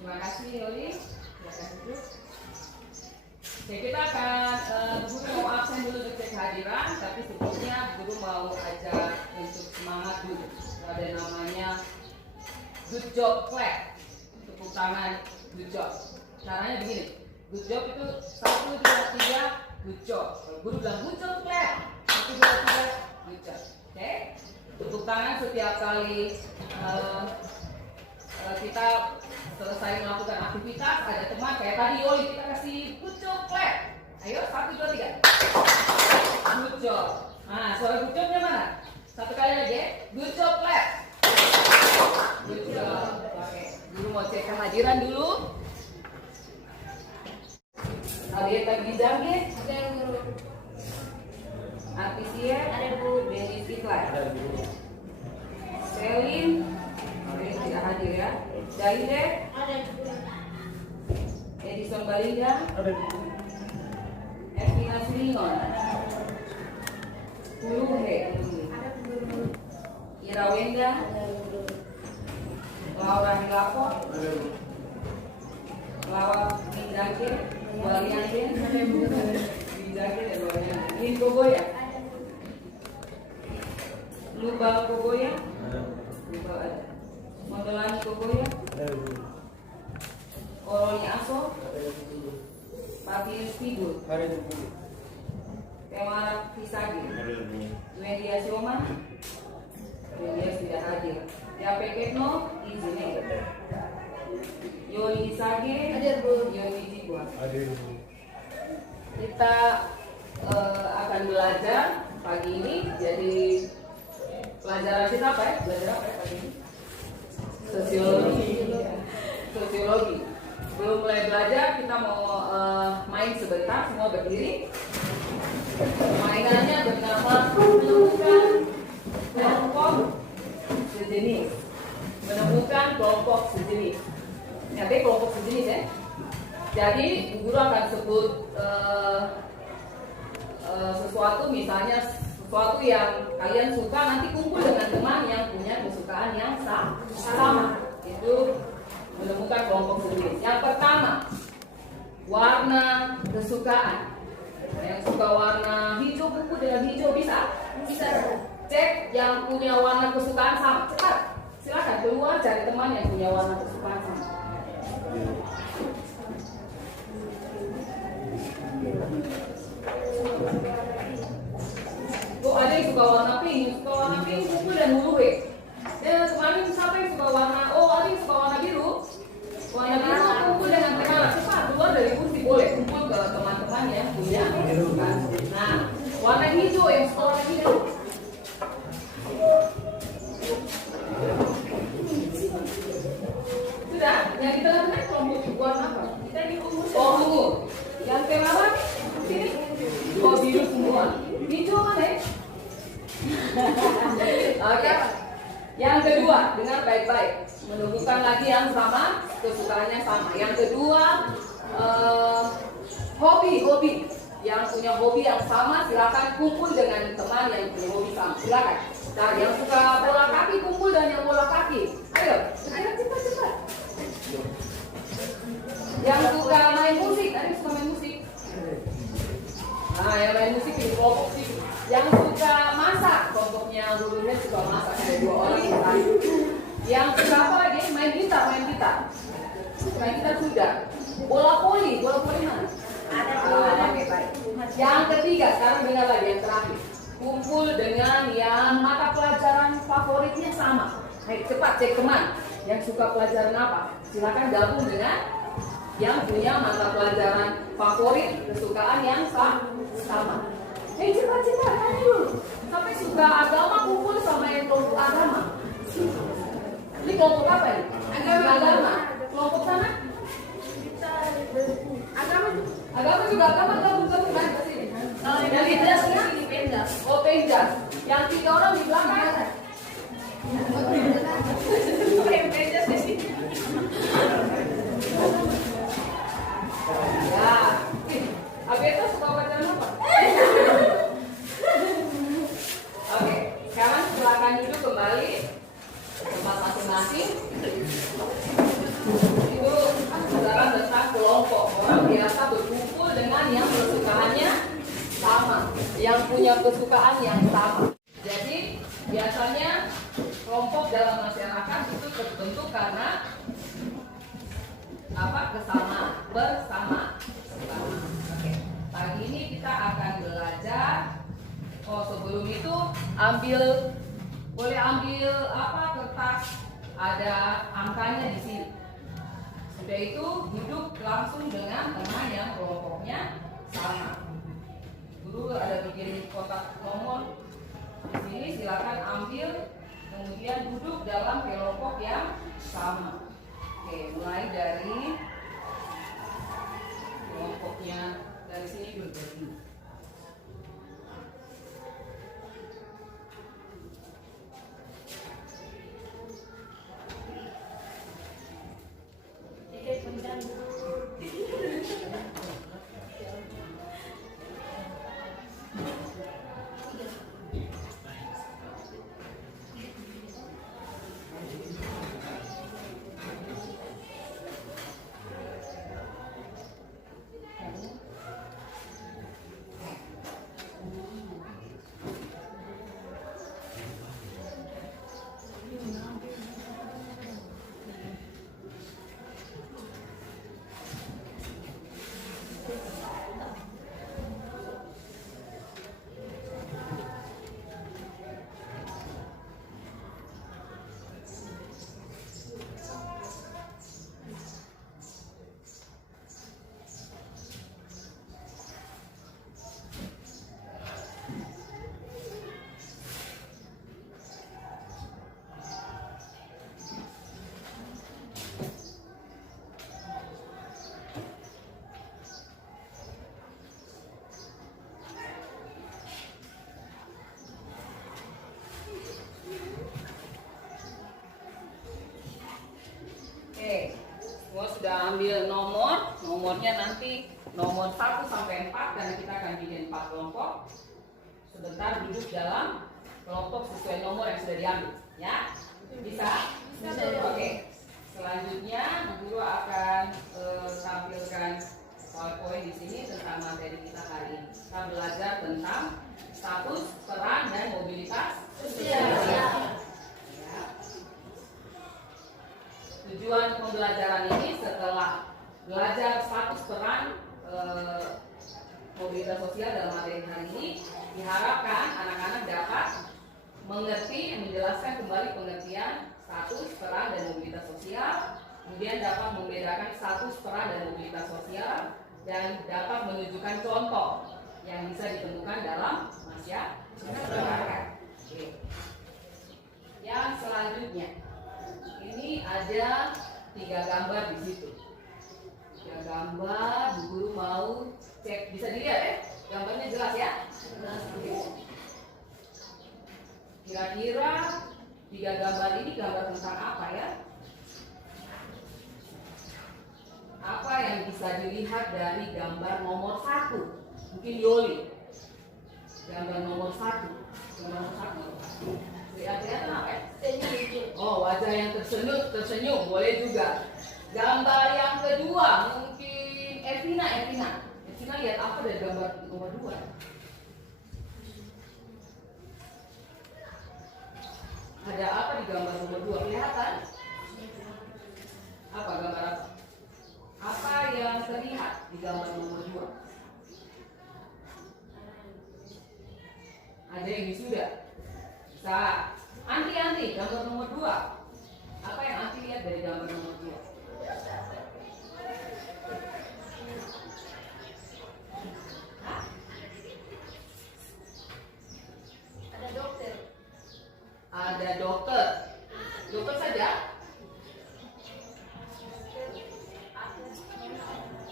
Terima kasih Yoli. Silakan duduk. Oke, kita akan guru mau absen dulu untuk cek kehadiran, tapi sebelumnya guru mau ajak untuk semangat dulu. Ada namanya good job clap. Tepuk tangan good job. Caranya begini. Good job itu 1, 2, 3 good job. Kalau guru bilang good job clap, 1, 2, 3 good job. Oke? Tepuk tangan setiap kali kita selesai melakukan aktivitas. Ada teman kayak tadi Yoli, kita kasih good job clap. Ayo 1, 2, 3 good job. Nah, suara good jobnya mana? Satu kali lagi ya. Good job clap. Good job. Oke, guru mau cek kehadiran dulu. Adik lagi jangge? Ada yang guru. Artisia? Ada Bu. Denis Iklan? Ada guru. Selin? Oke, tidak hadir ya. Daide? Ada Bu. Edison Balinda? Ada guru. Estina Silingon? Puluhe? Ada guru. Ira Wenda? Ada guru. Laura Hilako? Ada guru. Lawa Mindake? Waliantin? Ada guru. Mindake dan Waliantin. Lin Kogoya? Ada guru. Lubal Kogoya? Ada guru. Lubal ada. Mondolani Kogoya? Ada guru. Orolnya Aso? Ada guru. Papius Fidul? Ada guru. Temara Fisagi? Ada guru. Wendia Sioma? Wendia tidak hadir. Ya Peketno? Izine. Yoni Sage? Ada guru. Yoni Jibwa. Ada guru. Kita akan belajar pagi ini. Jadi pelajaran kita apa ya? Belajar apa ya pagi ini? Sosiologi. Sosiologi. Belum mulai belajar, kita mau main sebentar. Semua berdiri. Mainannya bernama menemukan kelompok sejenis. Menemukan kelompok sejenis. Nanti kelompok sejenis ya. Jadi guru akan sebut sesuatu, misalnya sesuatu yang kalian suka, nanti kumpul dengan teman yang punya kesukaan yang sama. Itu menemukan kelompok sejenis. Yang pertama, warna kesukaan. Yang suka warna hijau, kumpul dengan hijau bisa? Bisa. Cek yang punya warna kesukaan sama. Cepat, silakan keluar cari teman yang punya warna kesukaan sama. Tuh ada yang suka warna pink, kumpul dan huruf. Dan kemarin siapa yang suka warna? Oh, ada yang suka warna biru. Warna biru kumpul dengan teman. Cepat keluar dari kursi, boleh kumpul ke teman-teman yang punya kesukaan. Nah, warna hijau yang suka warna hijau. Sudah, yang kita lakukan kelompok warna apa? Kita di umur. Oh, ungu. Yang tema apa? Sini. Oh, biru semua. Hijau mana ya? Oke. Yang kedua, dengar baik-baik. Menemukan lagi yang sama, kesukaannya sama. Yang kedua, hobi. Yang punya hobi yang sama, silakan kumpul dengan teman yang punya hobi sama. Silakan. Nah, yang suka bola kaki kumpul dengan yang bola kaki. Ayo cepat. Yang suka main musik, ada yang suka main musik? Nah, yang main musik di kelompok sih. Yang suka masak, kelompoknya dulunya suka masak, ada 2 orang. Yang suka apa lagi? Main gitar. Main gitar sudah. Bola voli mana? Ada. Baik. Yang ketiga, sekarang dengar lagi yang terakhir. Kumpul dengan yang mata pelajaran favoritnya sama. Ayo cepat cek teman yang suka pelajaran apa. Silakan gabung dengan yang punya mata pelajaran favorit, kesukaan yang sama. Cepat, tanya dulu. Sampai suka agama kumpul sama yang kelompok agama. Ini kelompok apa ini? Agama. Kelompok sana? Agama juga agama gabung kan ke sini. Yang di atas ini penjas. Oh, penjas. Yang 3 orang di belakang. Penjas di sini. Ya. Abeta suka bacaan apa? Oke. Sekarang masing-masing. Itu bicara tentang kelompok orang biasa berkumpul dengan yang kesukaannya sama, yang punya kesukaan yang sama. Jadi biasanya kelompok dalam masyarakat itu terbentuk karena apa? Bersama. Oke. Pagi ini kita akan belajar. Oh, sebelum itu boleh ambil apa? Kertas, ada angkanya di sini. Sudah itu duduk langsung dengan teman yang kelompoknya sama. Guru ada bikin kotak nomor di sini, silakan ambil, kemudian duduk dalam kelompok yang sama. Oke, mulai dari kelompoknya dari sini dulu. Semua sudah ambil nomornya nanti nomor 1 sampai 4 karena kita akan bikin 4 kelompok. Sebentar duduk dalam kelompok sesuai nomor yang sudah diambil, ya? Bisa? Oke. Selanjutnya guru akan tampilkan PowerPoint di sini tentang materi kita hari ini. Kita belajar tentang status, peran, dan mobilitas sosial. Tujuan pembelajaran ini setelah belajar status peran mobilitas sosial dalam materi hari ini, diharapkan anak-anak dapat mengerti, menjelaskan kembali pengertian status peran dan mobilitas sosial, kemudian dapat membedakan status peran dan mobilitas sosial, dan dapat menunjukkan contoh yang bisa ditemukan dalam masyarakat. Yang selanjutnya, ini ada 3 gambar di situ. 3 gambar, Bu Guru mau cek, bisa dilihat ya? Gambarnya jelas ya? Kira-kira 3 gambar ini gambar tentang apa ya? Apa yang bisa dilihat dari gambar nomor 1? Mungkin Yoli. Gambar nomor 1. Gambar nomor 1. Kelihatan apa ya? Oh, wajah yang tersenyum, boleh juga. Gambar yang kedua mungkin Evina lihat apa dari gambar nomor 2? Ada apa di gambar nomor 2? Kelihatan? Apa gambar apa? Apa yang terlihat di gambar nomor 2? Ada yang wisuda? Bisa. Anti, gambar nomor 2. Apa yang Anti lihat dari gambar nomor 2? Ada dokter. Dokter saja?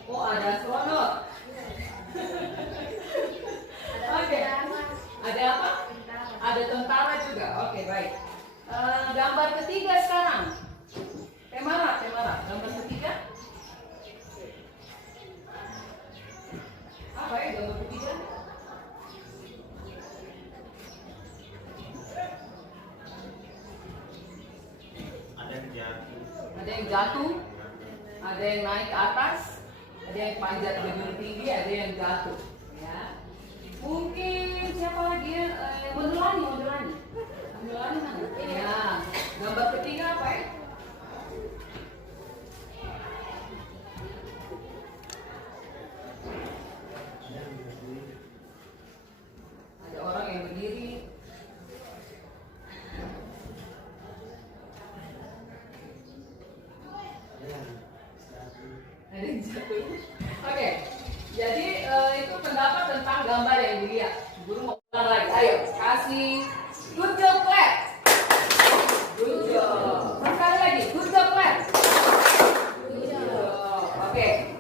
Oh, ada astronot. Oke. Ada apa? Ada tentara juga. Oke, baik. Gambar ketiga sekarang. Temara. Gambar ketiga. Apa ya gambar ketiga? Ada yang jatuh, ada yang naik ke atas, ada yang panjat gedung tinggi, ada yang jatuh. Ya. Mungkin siapa lagi ya? Modelani mana? Ya. Gambar ketiga apa ya? Ada orang yang berdiri. Ada yang jatuh. Oke, jadi itu pendapat tentang gambar yang dilihat. Guru mau ulang lagi. Ayo, kasih good job clap. Good job. Sekali lagi, good job clap. Good job. Oke,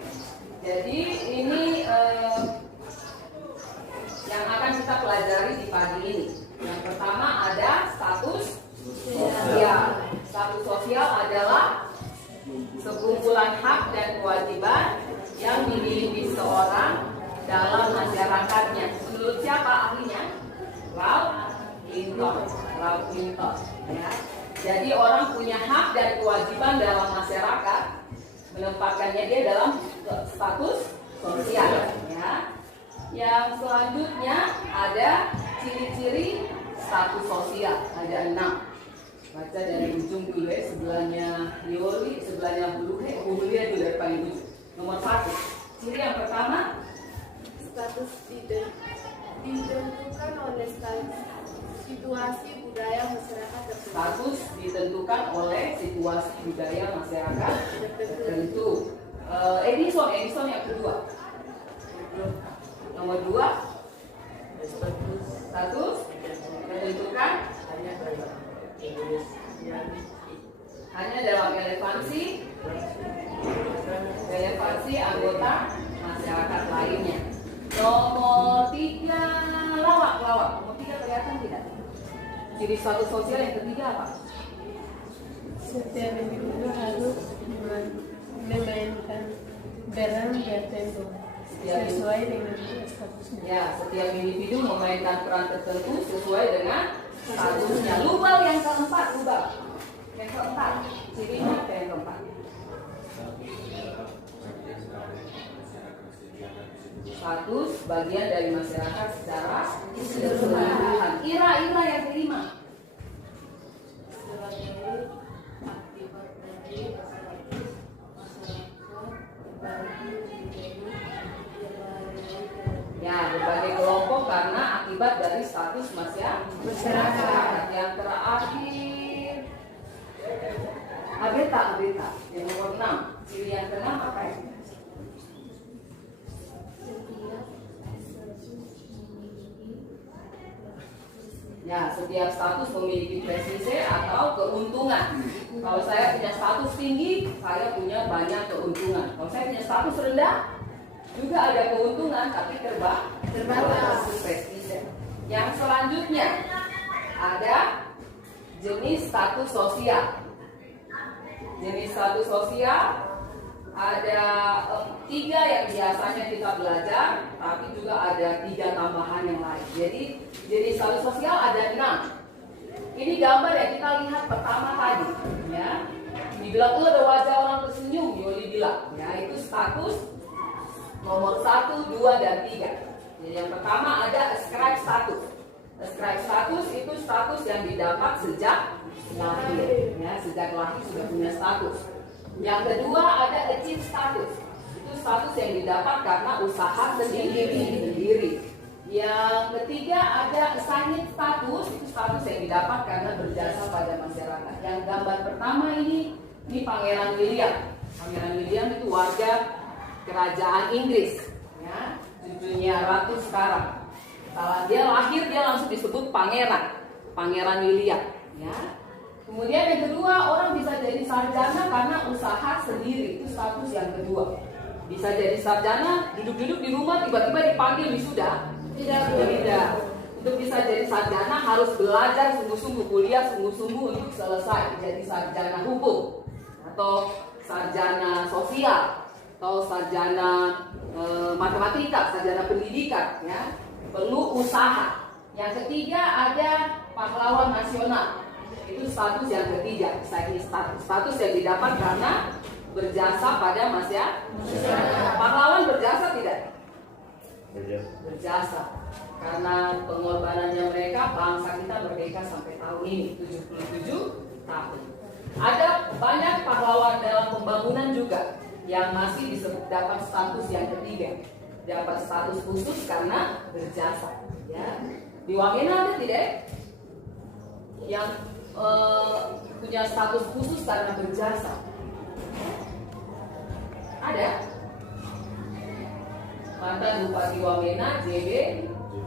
jadi ini yang akan kita pelajari di pagi ini. Yang pertama ada status sosial. Status sosial adalah sekumpulan hak dan kewajiban yang dimiliki seorang dalam masyarakatnya. Menurut siapa ahlinya? Ralph Linton. Ya. Jadi orang punya hak dan kewajiban dalam masyarakat, menempatkannya dia dalam status sosial. Ya. Yang selanjutnya ada ciri-ciri status sosial, ada 6. Baca dari ujung dulu ya, sebelahnya Yoli, sebelahnya Huluhe dulu dari paling ujung. Nomor 1, ciri yang pertama, Status ditentukan oleh situasi budaya masyarakat tertentu. status ditentukan oleh situasi budaya masyarakat tertentu. Edison yang kedua. Nomor 2, status ditentukan hanya dalam relevansi anggota masyarakat lainnya. Nomor 3, lawak. Nomor 3 kelihatan tidak? Ciri status sosial yang ketiga apa? Setiap individu harus memainkan peran tertentu sesuai dengan statusnya. Ya, setiap individu memainkan peran tertentu sesuai dengan statusnya. Lubang yang keempat, cirinya yang keempat. Status bagian dari masyarakat secara keseluruhan. Ira yang kelima. Sebagai akibat dari Ya, berbagai kelompok karena akibat dari status masyarakat. Yang terakhir, abeta. Yang nomor 6. Ciri yang ke-6 apa ya? Ya, setiap status memiliki presise atau keuntungan. Kalau saya punya status tinggi, saya punya banyak keuntungan. Kalau saya punya status rendah, juga ada keuntungan, tapi terbatas presise. Yang selanjutnya ada jenis status sosial. Jenis status sosial ada 3 yang biasanya kita belajar, tapi juga ada 3 tambahan yang lain. Jadi jenis status sosial ada 6. Ini gambar yang kita lihat pertama tadi, ya. Dibilang ada wajah orang tersenyum, Yoli bilang, ya itu status nomor 1, 2, dan 3. Jadi yang pertama ada ascribe status. Ascribe status itu status yang didapat sejak lahir, ya, sejak lahir sudah punya status. Yang kedua ada achieve status. Itu status yang didapat karena usaha sendiri. Yang ketiga ada assigned status. Itu status yang didapat karena berjasa pada masyarakat. Yang gambar pertama ini Pangeran William. Pangeran William itu warga kerajaan Inggris, ya, cucunya ratu sekarang. Setelah dia lahir dia langsung disebut Pangeran William, ya. Kemudian yang kedua, orang bisa jadi sarjana karena usaha sendiri. Itu status yang kedua. Bisa jadi sarjana, duduk-duduk di rumah tiba-tiba dipanggil wisuda. Tidak. Untuk bisa jadi sarjana harus belajar sungguh-sungguh, kuliah sungguh-sungguh untuk selesai jadi sarjana hukum atau sarjana sosial atau sarjana matematika, sarjana pendidikan, ya. Perlu usaha. Yang ketiga ada pahlawan nasional. Itu status yang ketiga, ini status yang didapat karena berjasa pada masyarakat. Pahlawan berjasa tidak? Berjasa. Karena pengorbanannya mereka, bangsa kita merdeka sampai tahun ini 77 tahun. Ada banyak pahlawan dalam pembangunan juga yang masih disebut dapat status yang ketiga, dapat status khusus karena berjasa. Ya. Di Wamena ada tidak yang punya status khusus karena berjasa? Ada? Mantan Bupati Wamena, JB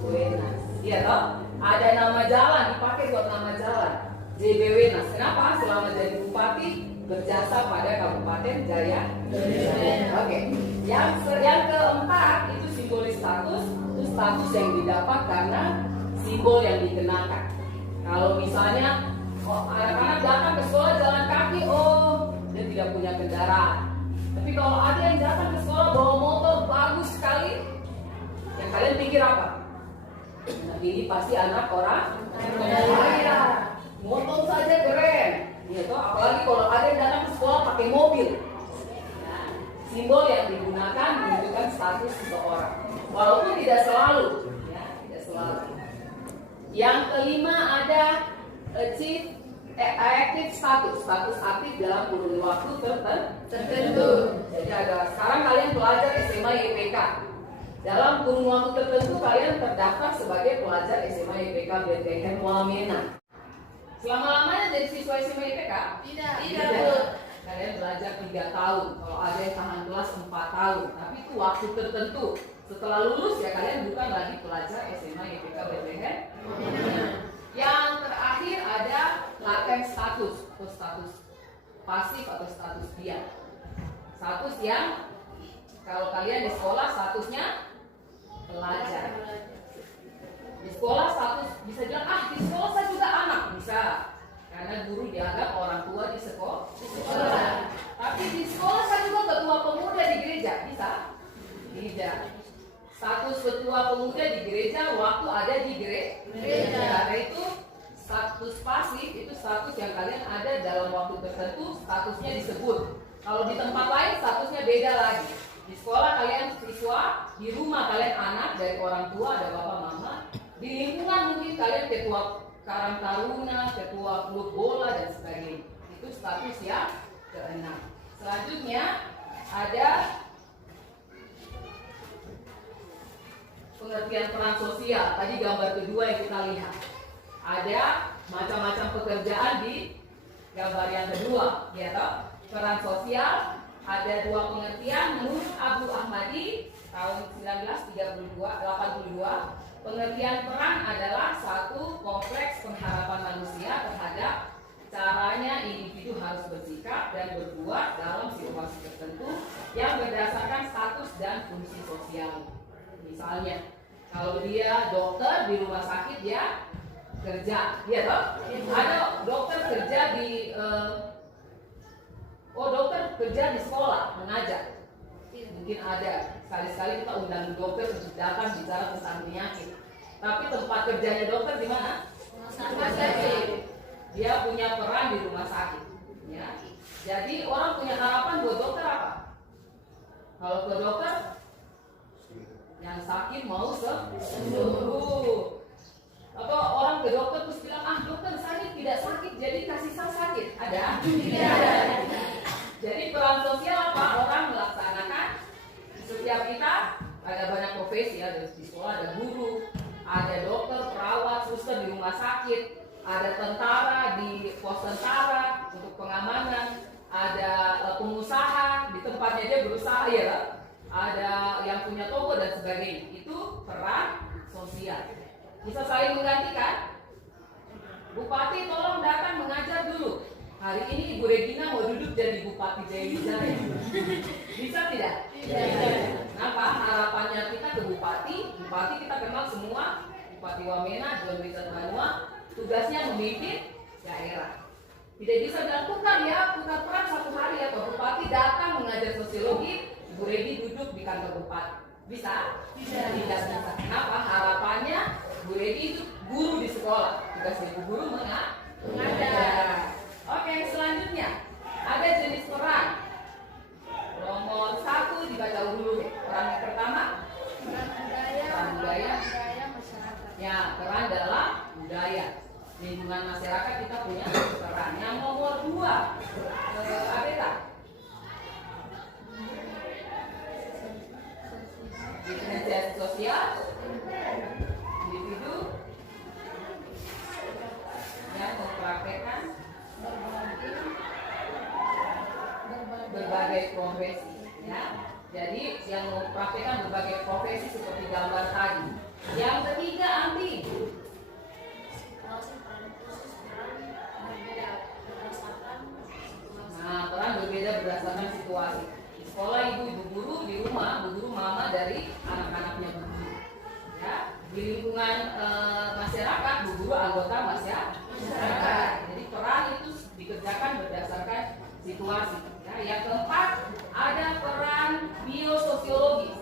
Wenas. Iya toh? Ada nama jalan dipakai buat nama jalan, JB Wenas. Kenapa? Selama jadi bupati berjasa pada Kabupaten Jaya. Oke. Yang keempat itu simbolis status, itu status yang didapat karena simbol yang dikenakan. Kalau misalnya anak-anak datang ke sekolah jalan kaki, dia tidak punya kendaraan. Tapi kalau ada yang datang ke sekolah bawa motor bagus sekali, yang kalian pikir apa? Nah, ini pasti anak orang kaya. Motor saja keren. Ya, toh? Apalagi kalau ada yang datang ke sekolah pakai mobil. Nah, simbol yang digunakan menunjukkan status seseorang. Walaupun tidak selalu, ya, tidak selalu. Yang kelima ada active status aktif dalam kurun waktu tertentu. Jadi sekarang kalian pelajar SMA IPK. Dalam kurun waktu tertentu kalian terdaftar sebagai pelajar SMA IPK Bethlehem Wamena. Selama-lamanya jadi siswa SMA IPK? Tidak. Kalian belajar 3 tahun. Kalau ada yang tahan kelas 4 tahun. Tapi itu waktu tertentu. Setelah lulus ya kalian bukan lagi pelajar SMA IPK Bethlehem. Yang terakhir ada latent status atau status pasif atau status diam. Status yang kalau kalian di sekolah statusnya pelajar. Di sekolah status bisa bilang di sekolah saya juga anak, bisa. Karena guru dianggap orang tua di sekolah. Tapi di sekolah saya juga ketua pemuda di gereja, bisa? Tidak. Status ketua pemuda di gereja waktu ada di gereja. Karena itu status pasif itu status yang kalian ada dalam waktu tertentu, statusnya disebut. Kalau di tempat lain statusnya beda lagi. Di sekolah kalian siswa, di rumah kalian anak dari orang tua, ada bapak mama. Di lingkungan mungkin kalian ketua Karang Taruna, ketua klub bola dan sebagainya. Itu status yang keenam. Selanjutnya ada pengertian peran sosial. Tadi gambar kedua yang kita lihat. Ada macam-macam pekerjaan di gambar yang kedua, ya toh? Peran sosial ada 2 pengertian menurut Abu Ahmadi tahun 1982. Pengertian peran adalah satu kompleks pengharapan manusia terhadap caranya individu harus bersikap dan berbuat dalam situasi tertentu yang berdasarkan status dan fungsi sosial. Misalnya, kalau dia dokter di rumah sakit dia kerja, ya toh? Ada dokter kerja di dokter kerja di sekolah mengajar. Mungkin ada sekali-sekali kita undang dokter untuk datang bicara tentang penyakit. Tapi tempat kerjanya dokter di mana? Rumah sakit. Dia punya peran di rumah sakit. Ya. Jadi orang punya harapan buat dokter apa? Kalau ke dokter, yang sakit mau sembuh. Atau orang ke dokter terus bilang, dokter saya tidak sakit, jadi kasih saya sakit. Ada? Tidak ada. Jadi peran sosial apa? Orang melaksanakan. Setiap kita ada banyak profesi, ada di sekolah, ada guru, ada dokter, perawat, suster di rumah sakit, ada tentara di pos tentara untuk pengamanan, ada pengusaha di tempatnya dia berusaha, ya, ada yang punya toko dan sebagainya. Itu peran sosial. Bisa saling menggantikan. Bupati tolong datang mengajar dulu. Hari ini Ibu Regina mau duduk jadi Bupati Jaya. Bisa tidak? Tidak. Kenapa? Harapannya kita ke Bupati. Bupati kita kenal semua. Bupati Wamena, John Richard Manua, tugasnya memimpin daerah. Tidak bisa bilang tukar peran 1 hari ya. Bupati datang mengajar sosiologi, Ibu Regi duduk di kantor Bupati. Bisa? Tidak bisa. Kenapa? Harapannya Bu Regi itu guru di sekolah. tugas ibu guru mengajar. Oke, selanjutnya ada jenis peran. Nomor 1 dibaca dulu deh. Peran yang pertama. Peran budaya. Peran budaya. Budaya masyarakat. Ya, peran dalam budaya. Lingkungan masyarakat kita punya peran. Yang nomor 2, ada tak? Diferensiasi sosial, individu yang mempraktekkan berbagai profesi. Ya, jadi yang mempraktekkan berbagai profesi seperti gambar tadi. Yang ketiga, anti. Nah, peran berbeda berdasarkan situasi. Di sekolah ibu guru, di rumah ibu guru mama dari anak-anaknya bu guru. Ya, di lingkungan masyarakat bu guru anggota masyarakat. Jadi peran itu dikerjakan berdasarkan situasi. Ya, yang keempat ada peran biososiologis.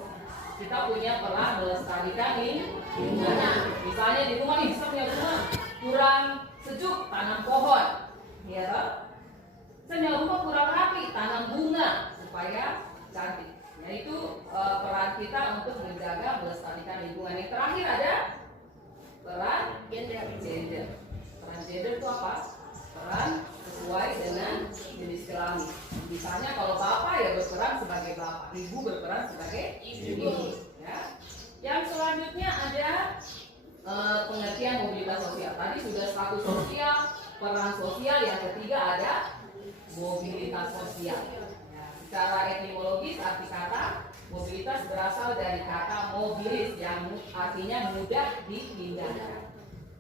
Kita punya peran melestarikan lingkungan. Misalnya di rumah nih, kita punya rumah kurang sejuk, tanam pohon. Ya, toh? Misalnya rumah kurang rapi, tanam bunga supaya cantik. Yaitu peran kita untuk menjaga melestarikan lingkungan. Yang terakhir ada peran gender. Peran gender itu apa? Peran sesuai dengan jenis kelamin. Misalnya kalau bapak ya berperan sebagai bapak, ibu berperan sebagai ibu. Ya. Yang selanjutnya ada pengertian mobilitas sosial. Tadi sudah status sosial, peran sosial. Yang ketiga ada mobilitas sosial. Ya, secara etimologis arti kata mobilitas berasal dari kata mobilis yang artinya mudah dipindahkan.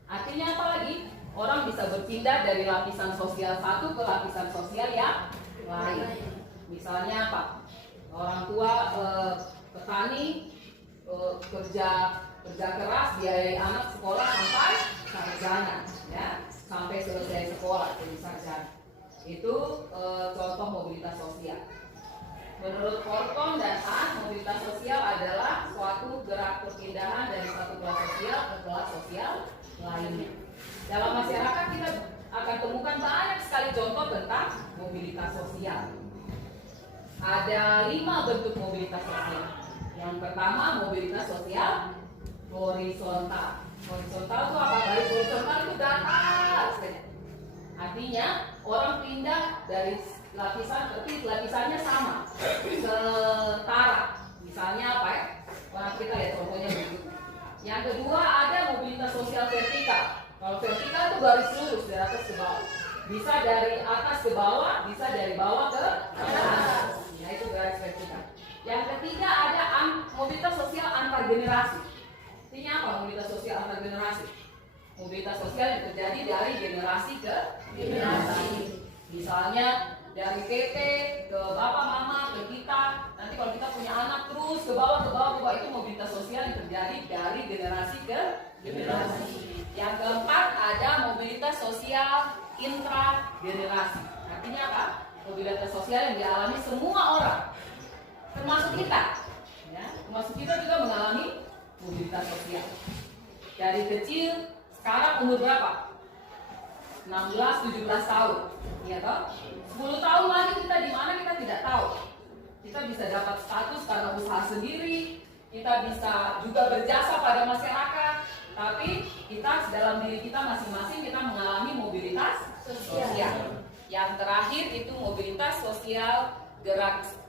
Artinya apa lagi? Orang bisa berpindah dari lapisan sosial satu ke lapisan sosial yang lain. Misalnya apa? Orang tua petani kerja keras biayai anak sekolah sampai sarjana, ya, sampai selesai sekolah jadi sarjana. Itu contoh mobilitas sosial. Menurut Horton dan Hahn, mobilitas sosial adalah suatu gerak perpindahan dari satu kelas sosial ke kelas sosial lainnya. Dalam masyarakat kita akan temukan banyak sekali contoh tentang mobilitas sosial. Ada 5 bentuk mobilitas sosial. Yang pertama, mobilitas sosial horizontal. Horizontal itu apa? Dari horizontal itu ke atas. Artinya orang pindah dari lapisan, tapi lapisannya sama, setara. Misalnya apa ya? Orang kita lihat contohnya begitu. Yang kedua ada mobilitas sosial vertikal. Kalau vertikal itu garis lurus dari atas ke bawah. Bisa dari atas ke bawah, bisa dari bawah ke atas. Ya, itu garis vertikal. Yang ketiga ada mobilitas sosial antar generasi. Artinya apa mobilitas sosial antar generasi? Mobilitas sosial yang terjadi dari generasi ke generasi. Misalnya dari tete ke bapak mama ke kita. Nanti kalau kita punya anak terus ke bawah itu mobilitas sosial yang terjadi dari generasi ke generasi. Yang keempat ada mobilitas sosial intragenerasi. Artinya apa? Mobilitas sosial yang dialami semua orang, termasuk kita. Ya, termasuk kita juga mengalami mobilitas sosial. Dari kecil, sekarang umur berapa? 16-17 tahun. Iya toh? 10 tahun lagi kita di mana kita tidak tahu. Kita bisa dapat status karena usaha sendiri, kita bisa juga berjasa pada masyarakat, tapi kita dalam diri kita masing-masing kita mengalami mobilitas sosial. Yang terakhir itu mobilitas sosial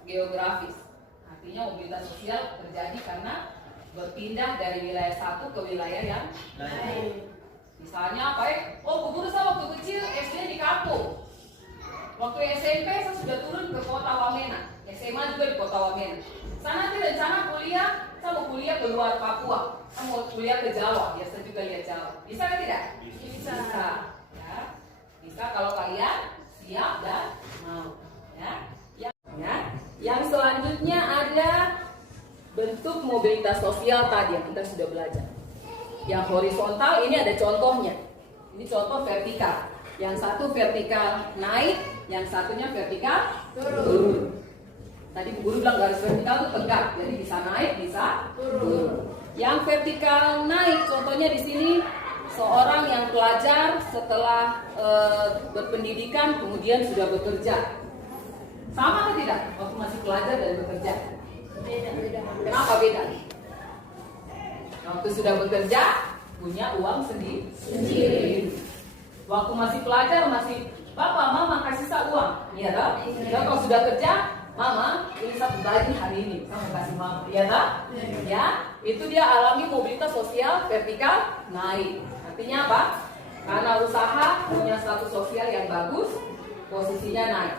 geografis. Artinya mobilitas sosial terjadi karena berpindah dari wilayah satu ke wilayah yang lain. Misalnya apa ya? Oh, Bu Guru saya waktu kecil SD di kampung. Waktu SMP saya sudah turun ke kota Wamena. SMA juga di kota Wamena. Sana nanti rencana kuliah, saya mau kuliah ke luar Papua. Saya mau kuliah ke Jawa, biasa juga lihat Jawa. Bisa kan tidak? Bisa. Ya. Bisa kalau kalian siap dan mau. Ya. Yang selanjutnya ada bentuk mobilitas sosial tadi yang kita sudah belajar. Yang horizontal ini ada contohnya. Ini contoh vertikal. Yang satu vertikal naik, yang satunya vertikal turun. Tadi Bu Guru bilang garis vertikal itu tegak, jadi bisa naik, bisa turun. Yang vertikal naik, contohnya di sini seorang yang pelajar setelah berpendidikan kemudian sudah bekerja. Sama atau tidak? Waktu masih pelajar dan bekerja. Beda. Kenapa beda? Waktu sudah bekerja punya uang sendiri. Waktu masih pelajar masih papa mama kasih saya uang, iya toh? Kalau sudah kerja, mama ini saya bagi hari ini, kamu kasih mama, iya toh? Ya, itu dia alami mobilitas sosial vertikal naik. Artinya apa? Karena usaha punya status sosial yang bagus, posisinya naik.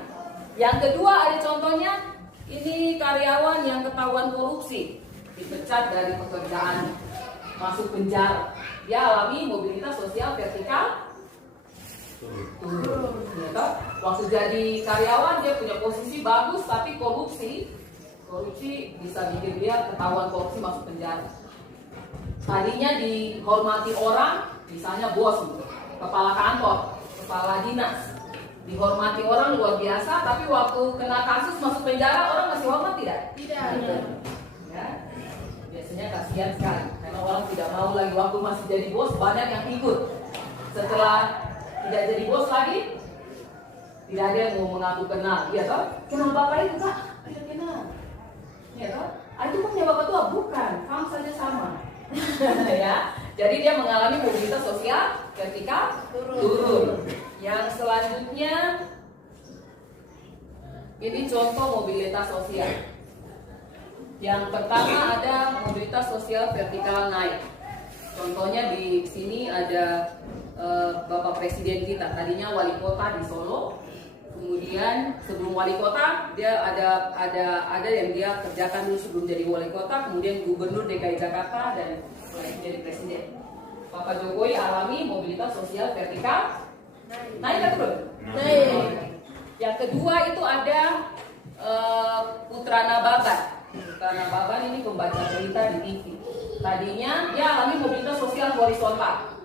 Yang kedua ada contohnya, ini karyawan yang ketahuan korupsi, dipecat dari pekerjaan, masuk penjara. Dia alami mobilitas sosial vertikal turun. Ya, waktu jadi karyawan dia punya posisi bagus, tapi korupsi bisa bikin dia ketahuan korupsi masuk penjara. Tadinya dihormati orang, misalnya bos, kepala kantor, kepala dinas, dihormati orang luar biasa, tapi waktu kena kasus masuk penjara orang masih hormat tidak? Tidak. Ya, biasanya kasihan sekali, karena orang tidak mau lagi waktu masih jadi bos banyak yang ikut. Setelah tidak jadi bos lagi, tidak ada yang mau mengaku kenal, iya toh? Kenal bapak itu kak? Ayo kenal, iya toh? Itu kan punya bapak tua, bukan, kamu saja sama. Ya, jadi dia mengalami mobilitas sosial vertikal turun. Yang selanjutnya ini contoh mobilitas sosial. Yang pertama ada mobilitas sosial vertikal naik. Contohnya di sini ada Bapak Presiden kita. Tadinya wali kota di Solo. Kemudian sebelum wali kota dia ada yang dia kerjakan dulu sebelum jadi wali kota. Kemudian Gubernur DKI Jakarta dan setelah jadi presiden. Bapak Jokowi alami mobilitas sosial vertikal naik atau turun? Naik. Yang kedua itu ada Putra Nababan. Putra Nababan ini pembaca berita di TV. Tadinya dia alami mobilitas sosial horizontal.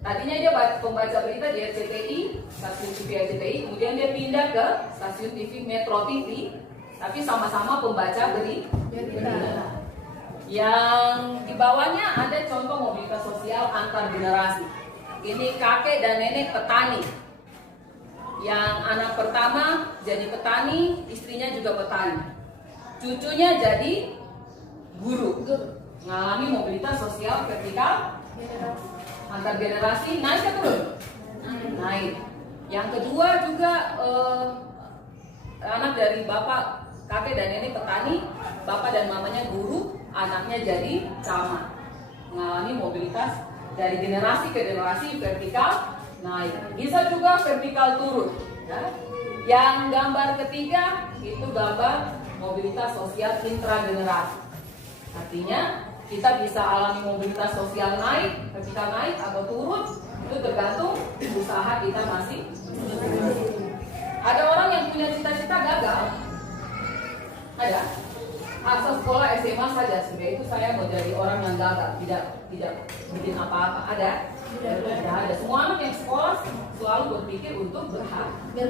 Tadinya dia pembaca berita di RCTI, stasiun TV RCTI, kemudian dia pindah ke stasiun TV Metro TV, tapi sama-sama pembaca berita. Yang di bawahnya ada contoh mobilitas sosial antar generasi. Ini kakek dan nenek petani. Yang anak pertama jadi petani, istrinya juga petani. Cucunya jadi guru. Mengalami mobilitas sosial vertikal antar generasi, naik atau turun? Naik. Yang kedua juga anak dari bapak, kakek dan nenek petani, bapak dan mamanya guru, anaknya jadi camat. Mengalami mobilitas dari generasi ke generasi vertikal naik. Bisa juga vertikal turun. Ya. Yang gambar ketiga itu gambar mobilitas sosial intragenerasi. Artinya kita bisa alami mobilitas sosial naik, vertikal naik atau turun, itu tergantung usaha kita masih. Ada orang yang punya cita-cita gagal. Ada. Asal sekolah SMA saja, sebenarnya itu saya mau jadi orang yang gagal, tidak bikin apa-apa. Ada? Tidak ada. Semua anak yang sekolah selalu berpikir untuk berhasil.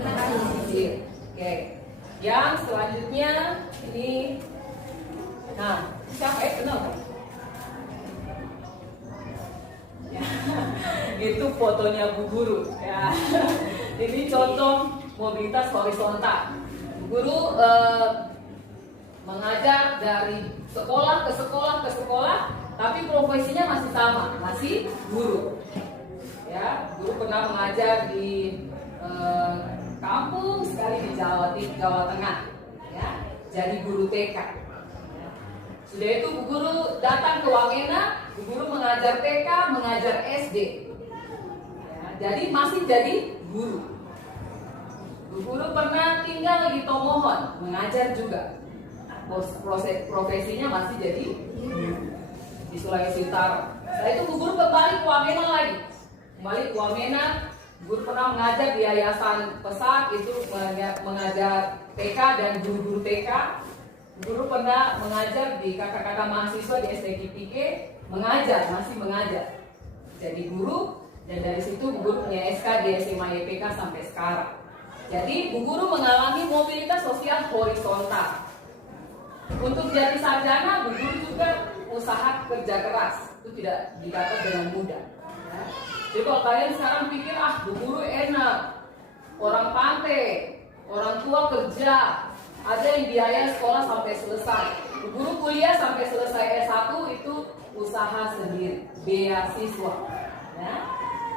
Oke. Yang selanjutnya ini, nah siapa ya kenal kan? Ya, itu fotonya Bu Guru. Ya. Ini contoh mobilitas horizontal. Bu Guru mengajar dari sekolah ke sekolah ke sekolah, tapi profesinya masih sama, masih guru. Ya, guru pernah mengajar di kampung sekali di Jawa Tengah. Ya, jadi guru TK. Ya. Sudah itu Bu Guru datang ke Wamena, Bu Guru mengajar TK, mengajar SD. Ya, jadi masih jadi guru. Bu Guru pernah tinggal di Tomohon, mengajar juga. Proses profesinya masih jadi di Sulawesi Utara. Setelah itu Bu Guru kembali ke Wamena lagi. Kembali ke Wamena, Bu Guru pernah mengajar di Yayasan Pesat, itu mengajar TK dan guru-guru TK. Bu Guru pernah mengajar di kakak-kakak mahasiswa di STKPK, masih mengajar. Jadi guru, dan dari situ Bu Guru punya SK di SMA YPK sampai sekarang. Jadi Bu Guru mengalami mobilitas sosial horizontal. Untuk jadi sarjana, Bu Guru juga usaha kerja keras, itu tidak didapat dengan mudah. Ya. Jadi kalau kalian sekarang pikir, Bu Guru enak, orang pantai, orang tua kerja, ada yang biaya sekolah sampai selesai. Bu Guru kuliah sampai selesai S1 itu usaha sendiri, beasiswa. Ya.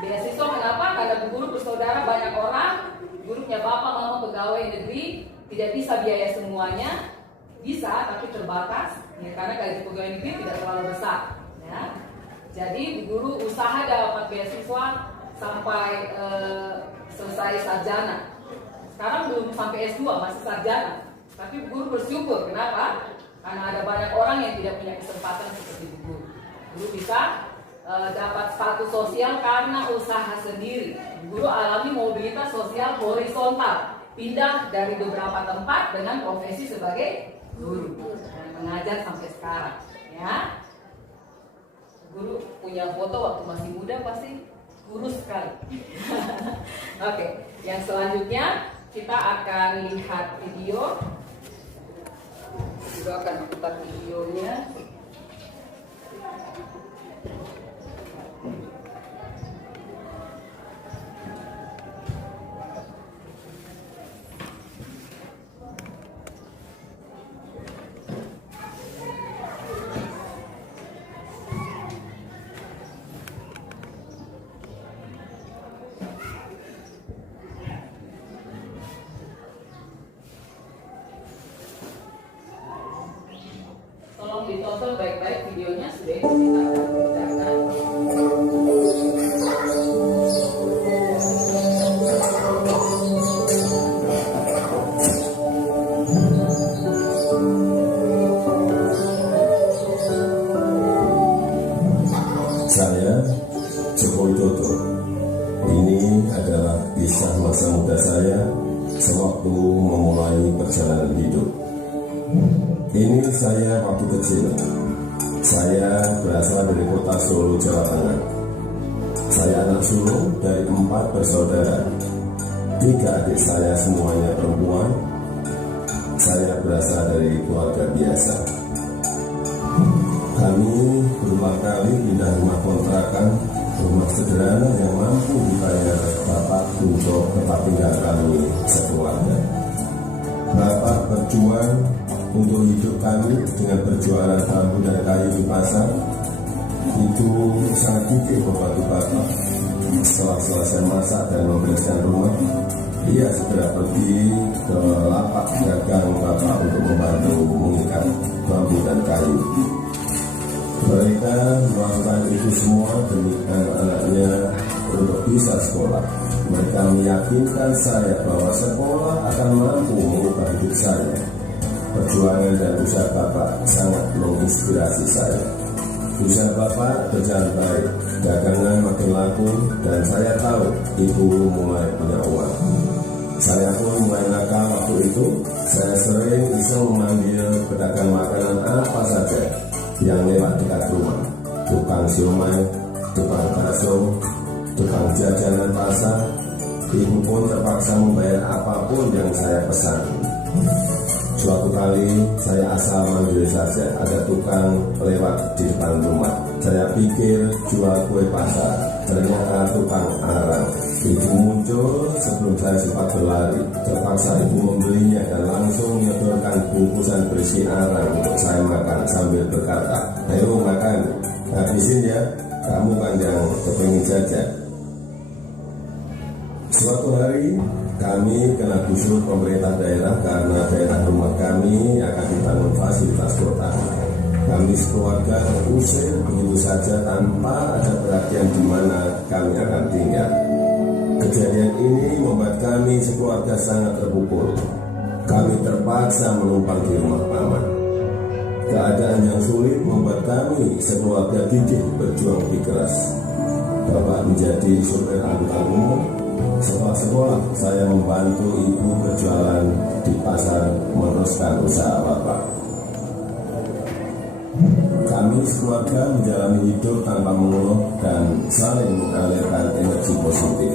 Beasiswa kenapa? Karena Bu Guru bersaudara banyak orang, Bu Guru punya bapak mama pegawai negeri, tidak bisa biaya semuanya, bisa tapi terbatas, ya, karena gaji pegawai negeri tidak terlalu besar. Ya. Jadi Bu Guru usaha dapat beasiswa sampai selesai sarjana. Sekarang belum sampai S2, masih sarjana. Tapi Bu Guru bersyukur, kenapa? Karena ada banyak orang yang tidak punya kesempatan seperti Bu Guru. Bu Guru bisa dapat status sosial karena usaha sendiri. Bu Guru alami mobilitas sosial horizontal, pindah dari beberapa tempat dengan profesi sebagai guru dan mengajar sampai sekarang. Ya, Bu Guru punya foto waktu masih muda pasti kurus sekali. Oke, yang selanjutnya kita akan lihat video. Juga akan putar videonya. Tolong ditonton baik-baik videonya, sudah itu kita akan bacakan. Saya Joko Widodo. Ini adalah kisah masa muda saya sewaktu memulai perjalanan hidup. Ini saya waktu kecil. Saya berasal dari kota Solo, Jawa Tengah. Saya anak sulung dari 4 bersaudara. 3 adik saya semuanya perempuan. Saya berasal dari keluarga biasa. Kami berulang kali pindah rumah kontrakan, rumah sederhana yang mampu dibayar bapak untuk tempat tinggal kami sekeluarga. Bapak berjuang untuk hidup kami dengan berjualan bambu dan kayu di pasar. Itu sangat gigih membantu bapak. Setelah selesai masak dan membereskan rumah, dia segera pergi ke lapak dagang bapak untuk membantu mengikat bambu dan kayu. Mereka melakukan itu semua demi anak-anaknya untuk bisa sekolah. Mereka meyakinkan saya bahwa sekolah akan mampu mengubah hidup saya. Perjuangan dan usaha bapak sangat menginspirasi saya. Usaha bapak berjalan baik, dagangan makin laku, dan saya tahu ibu mulai punya uang. Saya pun mulai nakal waktu itu. Saya sering iseng memanggil pedagang makanan apa saja yang lewat dekat rumah. Tukang siomay, tukang bakso, tukang jajanan pasar. Ibu pun terpaksa membayar apapun yang saya pesan. Suatu kali saya asal manggil saja, ada tukang lewat di depan rumah. Saya pikir jual kue pasar, ternyata tukang arang. Ibu muncul sebelum saya sempat berlari. Terpaksa ibu membelinya dan langsung menyodorkan bungkusan berisi arang untuk saya makan sambil berkata, "Ayo makan, habisin ya, kamu kan yang kepingin jajan." Suatu hari kami kena gusur pemerintah daerah karena daerah rumah kami akan dibangun fasilitas kota. Kami sekeluarga terusir begitu saja tanpa ada perhatian di mana kami akan tinggal. Kejadian ini membuat kami sekeluarga sangat terpukul. Kami terpaksa menumpang di rumah paman. Keadaan yang sulit membuat kami sekeluarga gigih berjuang lebih keras. Bapak menjadi supir angkutan umum. Setelah sekolah, saya membantu ibu berjualan di pasar meneruskan usaha bapak. Kami sekeluarga menjalani hidup tanpa mengeluh dan saling mengalirkan energi positif.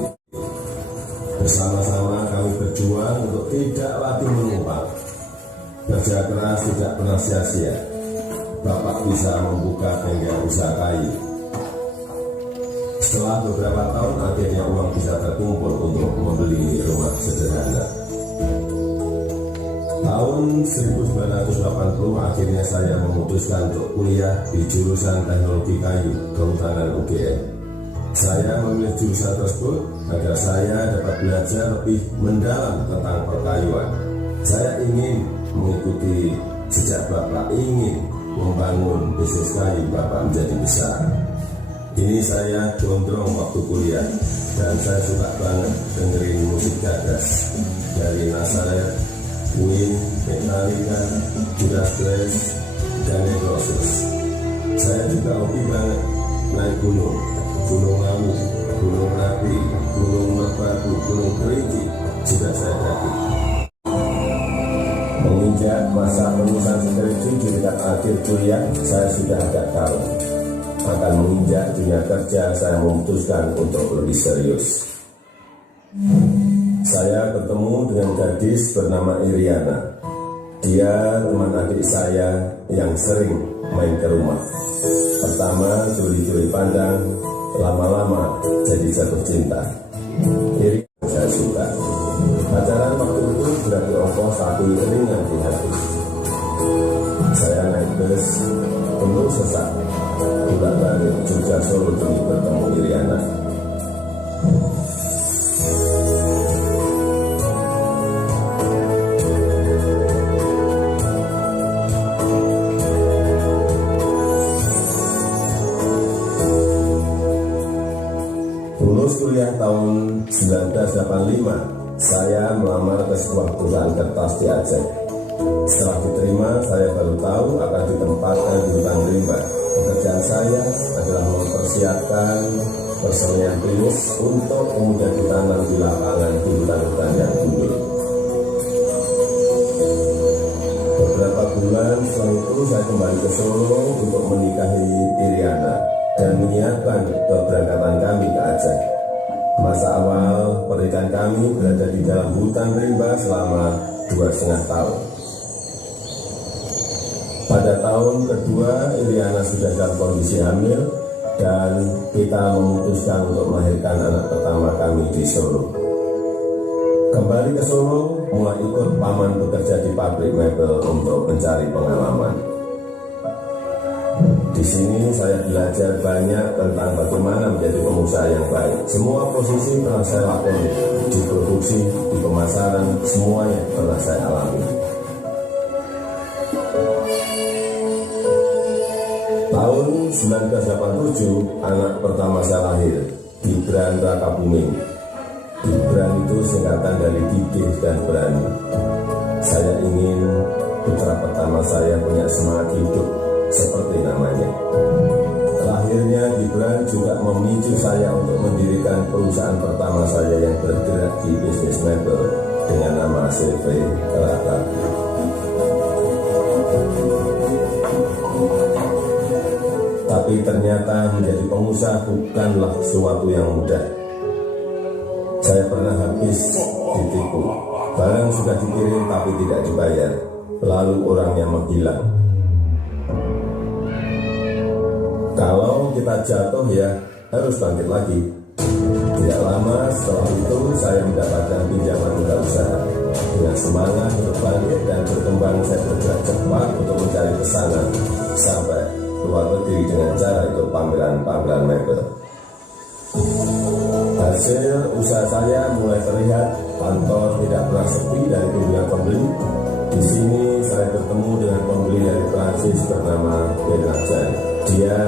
Bersama-sama kami berjuang untuk tidak lagi menumpang. Kerja keras tidak pernah sia-sia. Bapak bisa membuka bengkel usaha kayu. Setelah beberapa tahun, akhirnya uang bisa terkumpul untuk membeli rumah sederhana. Tahun 1980 akhirnya saya memutuskan untuk kuliah di jurusan Teknologi Kayu, Kehutanan UGM. Saya memilih jurusan tersebut agar saya dapat belajar lebih mendalam tentang perkayuan. Saya ingin mengikuti jejak Bapak, ingin membangun bisnis kayu Bapak menjadi besar. Ini saya gondrong waktu kuliah dan saya suka banget dengerin musik Gagas dari Nazareth, Queen, Metallica, Judas Priest, dan Roses. Saya juga hobi banget naik gunung, Gunung Lawu, Gunung Merapi, Gunung Merbabu, Gunung Kerinci juga saya daki. Menginjak masa penulisan skripsi di dekat akhir kuliah, saya sudah agak tahu akan menginjak dunia kerja. Saya memutuskan untuk lebih serius. Saya bertemu dengan gadis bernama Iriana. Dia teman adik saya yang sering main ke rumah. Pertama curi-curi pandang, lama-lama jadi jatuh cinta. Iriana saya suka. Pacaran waktu itu berarti ongkos tapi ringan di hati. Saya naik bus penuh sesak, bolak-balik Jogja Solo demi bertemu Iriana. Lulus kuliah tahun 1985, saya melamar ke sebuah perusahaan kertas di Aceh. Setelah diterima, saya baru tahu akan ditempatkan di hutan rimba. Pekerjaan saya adalah mempersiapkan persenian pinus untuk kemudian ditanam di lapangan di hutan-hutan yang gundul. Beberapa bulan setelah itu saya kembali ke Solo untuk menikahi Iriana dan menyiapkan keberangkatan kami ke Aceh. Masa awal pernikahan kami berada di dalam hutan rimba selama 2,5 tahun. Pada tahun kedua, Iriana sudah dalam kondisi hamil dan kita memutuskan untuk melahirkan anak pertama kami di Solo. Kembali ke Solo, mulai ikut paman bekerja di pabrik mebel untuk mencari pengalaman. Di sini saya belajar banyak tentang bagaimana menjadi pengusaha yang baik. Semua posisi pernah saya lakoni, di produksi, di pemasaran, semuanya pernah saya alami. Tahun 1987, anak pertama saya lahir, Gibran Rakabuming. Gibran itu singkatan dari gigih dan berani. Saya ingin putra pertama saya punya semangat hidup seperti namanya. Lahirnya Gibran juga memicu saya untuk mendirikan perusahaan pertama saya yang bergerak di bisnis mebel dengan nama CV Rata. Tapi ternyata menjadi pengusaha bukanlah sesuatu yang mudah. Saya pernah habis ditipu. Barang sudah dikirim tapi tidak dibayar. Lalu orangnya menghilang. Kalau kita jatuh ya harus bangkit lagi. Tidak lama setelah itu saya mendapatkan pinjaman modal usaha. Dengan semangat untuk bangkit dan berkembang, saya bergerak cepat untuk mencari pesanan sampai luar negeri dengan cara ikut pameran-pameran mebel. Hasil usaha saya mulai terlihat, kantor tidak pernah sepi dari kunjungan pembeli. Di sini saya bertemu dengan pembeli dari Prancis bernama Bernard. Dia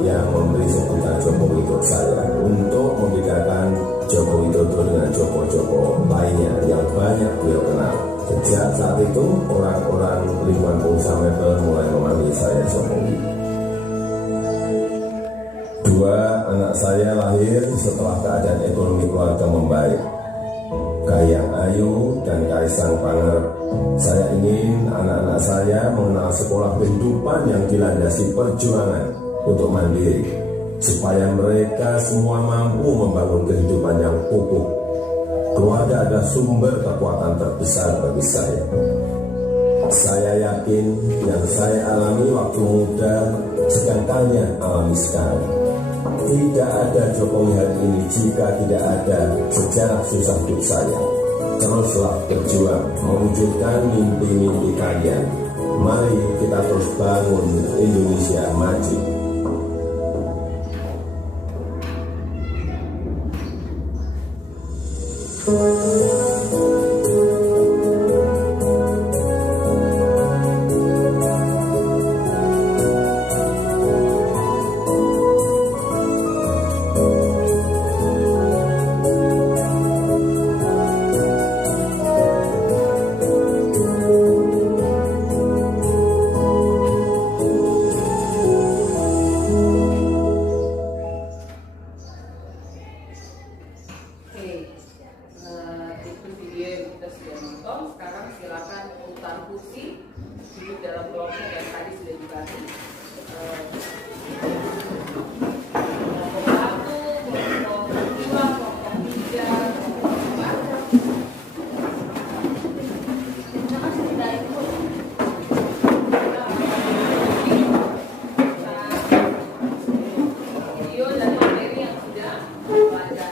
yang memberi sebutan Joko Widodo saya untuk membedakan Joko Widodo dengan Joko-Joko lainnya yang banyak beliau kenal. Sejak saat itu, orang-orang lingkungan pengusaha mebel mulai memanggil saya Jokowi. Dua anak saya lahir setelah keadaan ekonomi keluarga membaik. Kahiyang Ayu dan Kaisang Pangarep. Saya ingin anak-anak saya mengenal sekolah kehidupan yang dilandasi perjuangan untuk mandiri, supaya mereka semua mampu membangun kehidupan yang kokoh. Keluarga adalah sumber kekuatan terbesar bagi saya. Saya yakin yang saya alami waktu muda sedang kalian alami sekarang. Tidak ada Jokowi hari ini jika tidak ada sejarah susah hidup saya. Teruslah berjuang mewujudkan mimpi-mimpi kalian. Mari kita terus bangun Indonesia maju. Itu video yang kita sudah nonton. Sekarang silakan putar kursi duduk dalam kelompok yang tadi sudah dibagi. Kelompok 1, kelompok 2, kelompok 3, kelompok 4. Video dan materi yang sudah belajar.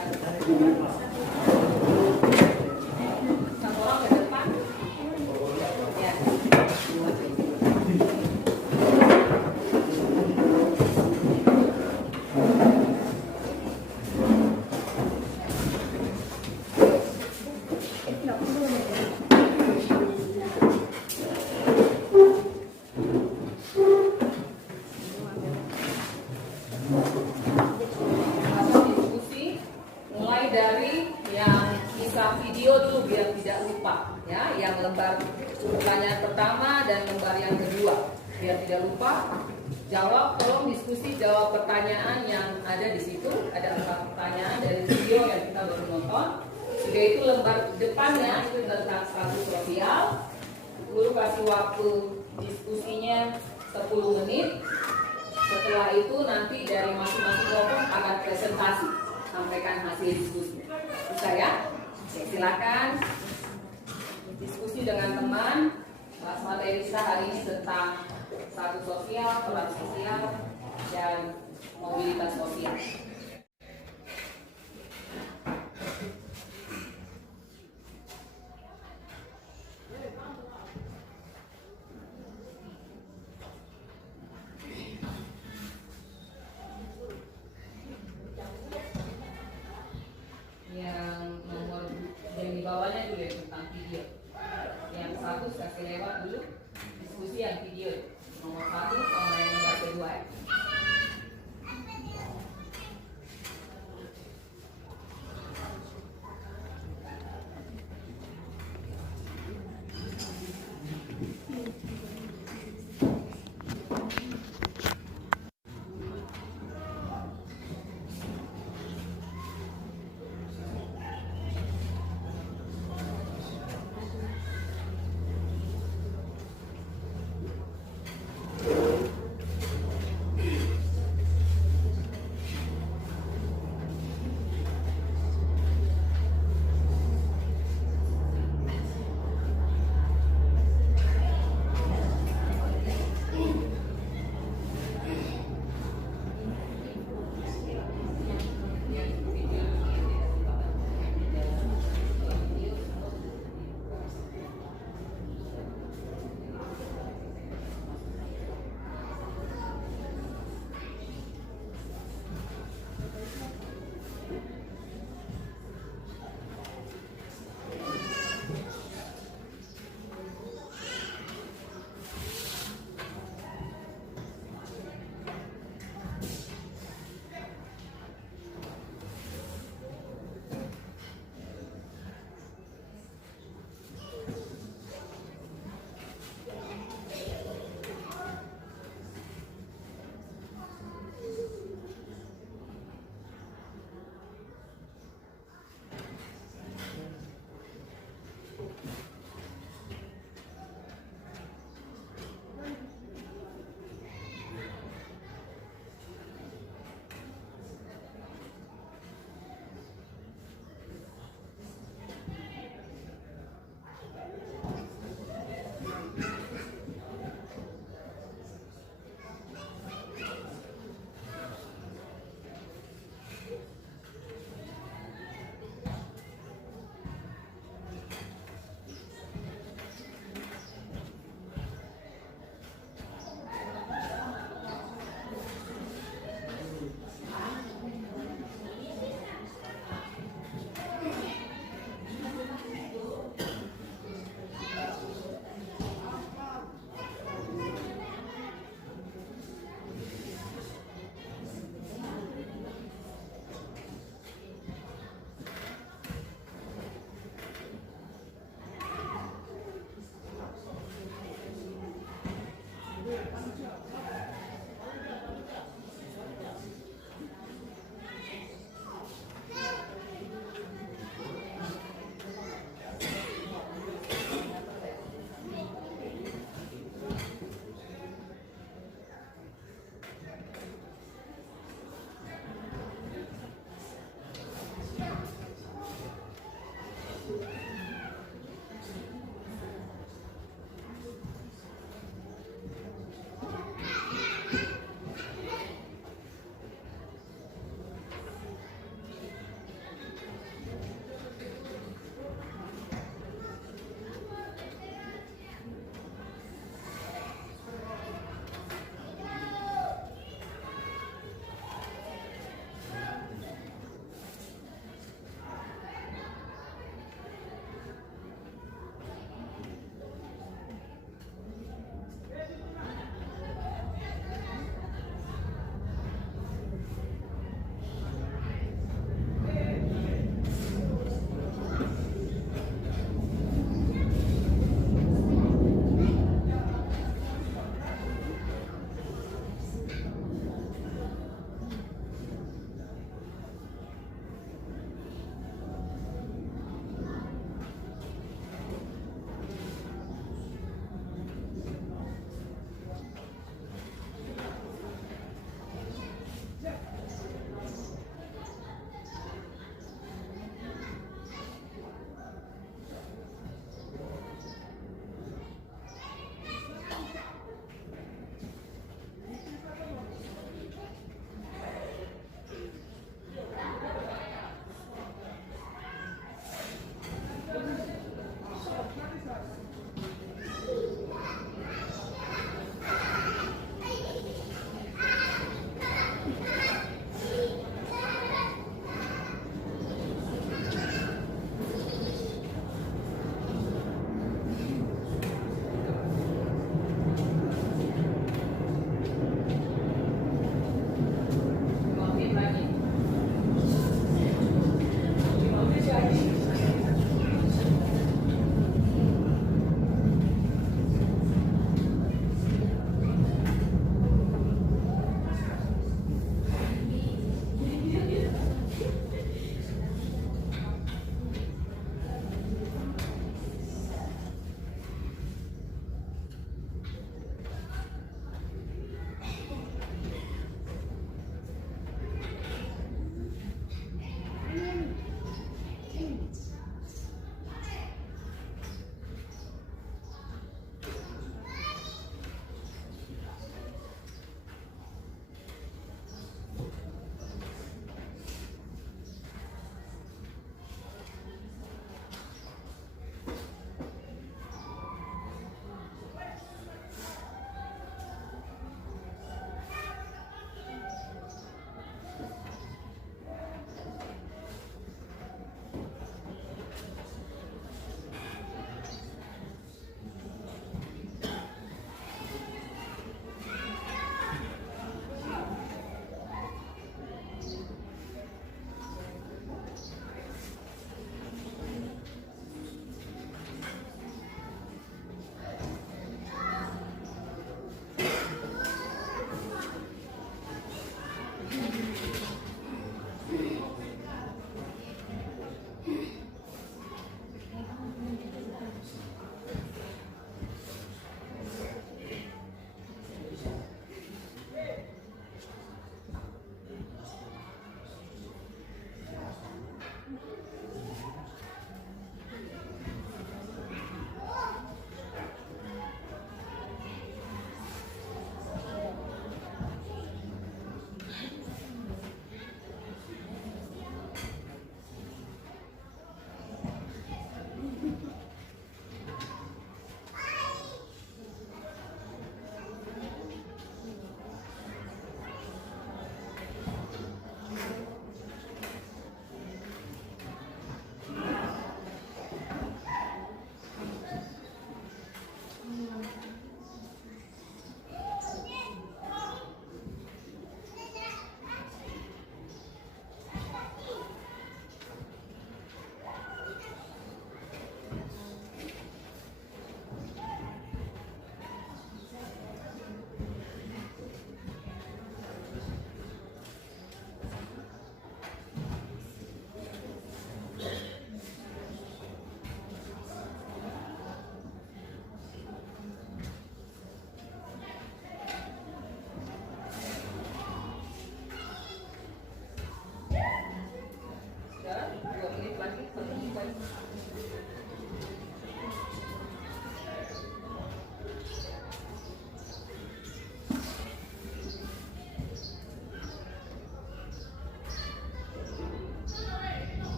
Satu orang ke depan. Ya. Langsung diskusi, mulai dari yang kisah video dulu biar tidak lupa, ya, yang lembar pertanyaan pertama dan lembar yang kedua biar tidak lupa. Jawab, tolong diskusi jawab pertanyaan yang ada di situ. Ada 4 pertanyaan dari video yang kita baru nonton. Sudah itu lembar depannya itu tentang status sosial. Guru kasih waktu diskusinya 10 menit. Setelah itu nanti dari masing-masing kelompok akan presentasi, sampaikan hasil diskusi. Bisa ya? Oke, silakan diskusi dengan teman. Bahas materi kita hari ini tentang status sosial, peran sosial, dan mobilitas sosial. Yang nomor yang di bawahnya juga tentang video. Yang 1 kasih lewat dulu diskusi yang video. Nomor 1 sama yang nomor kedua.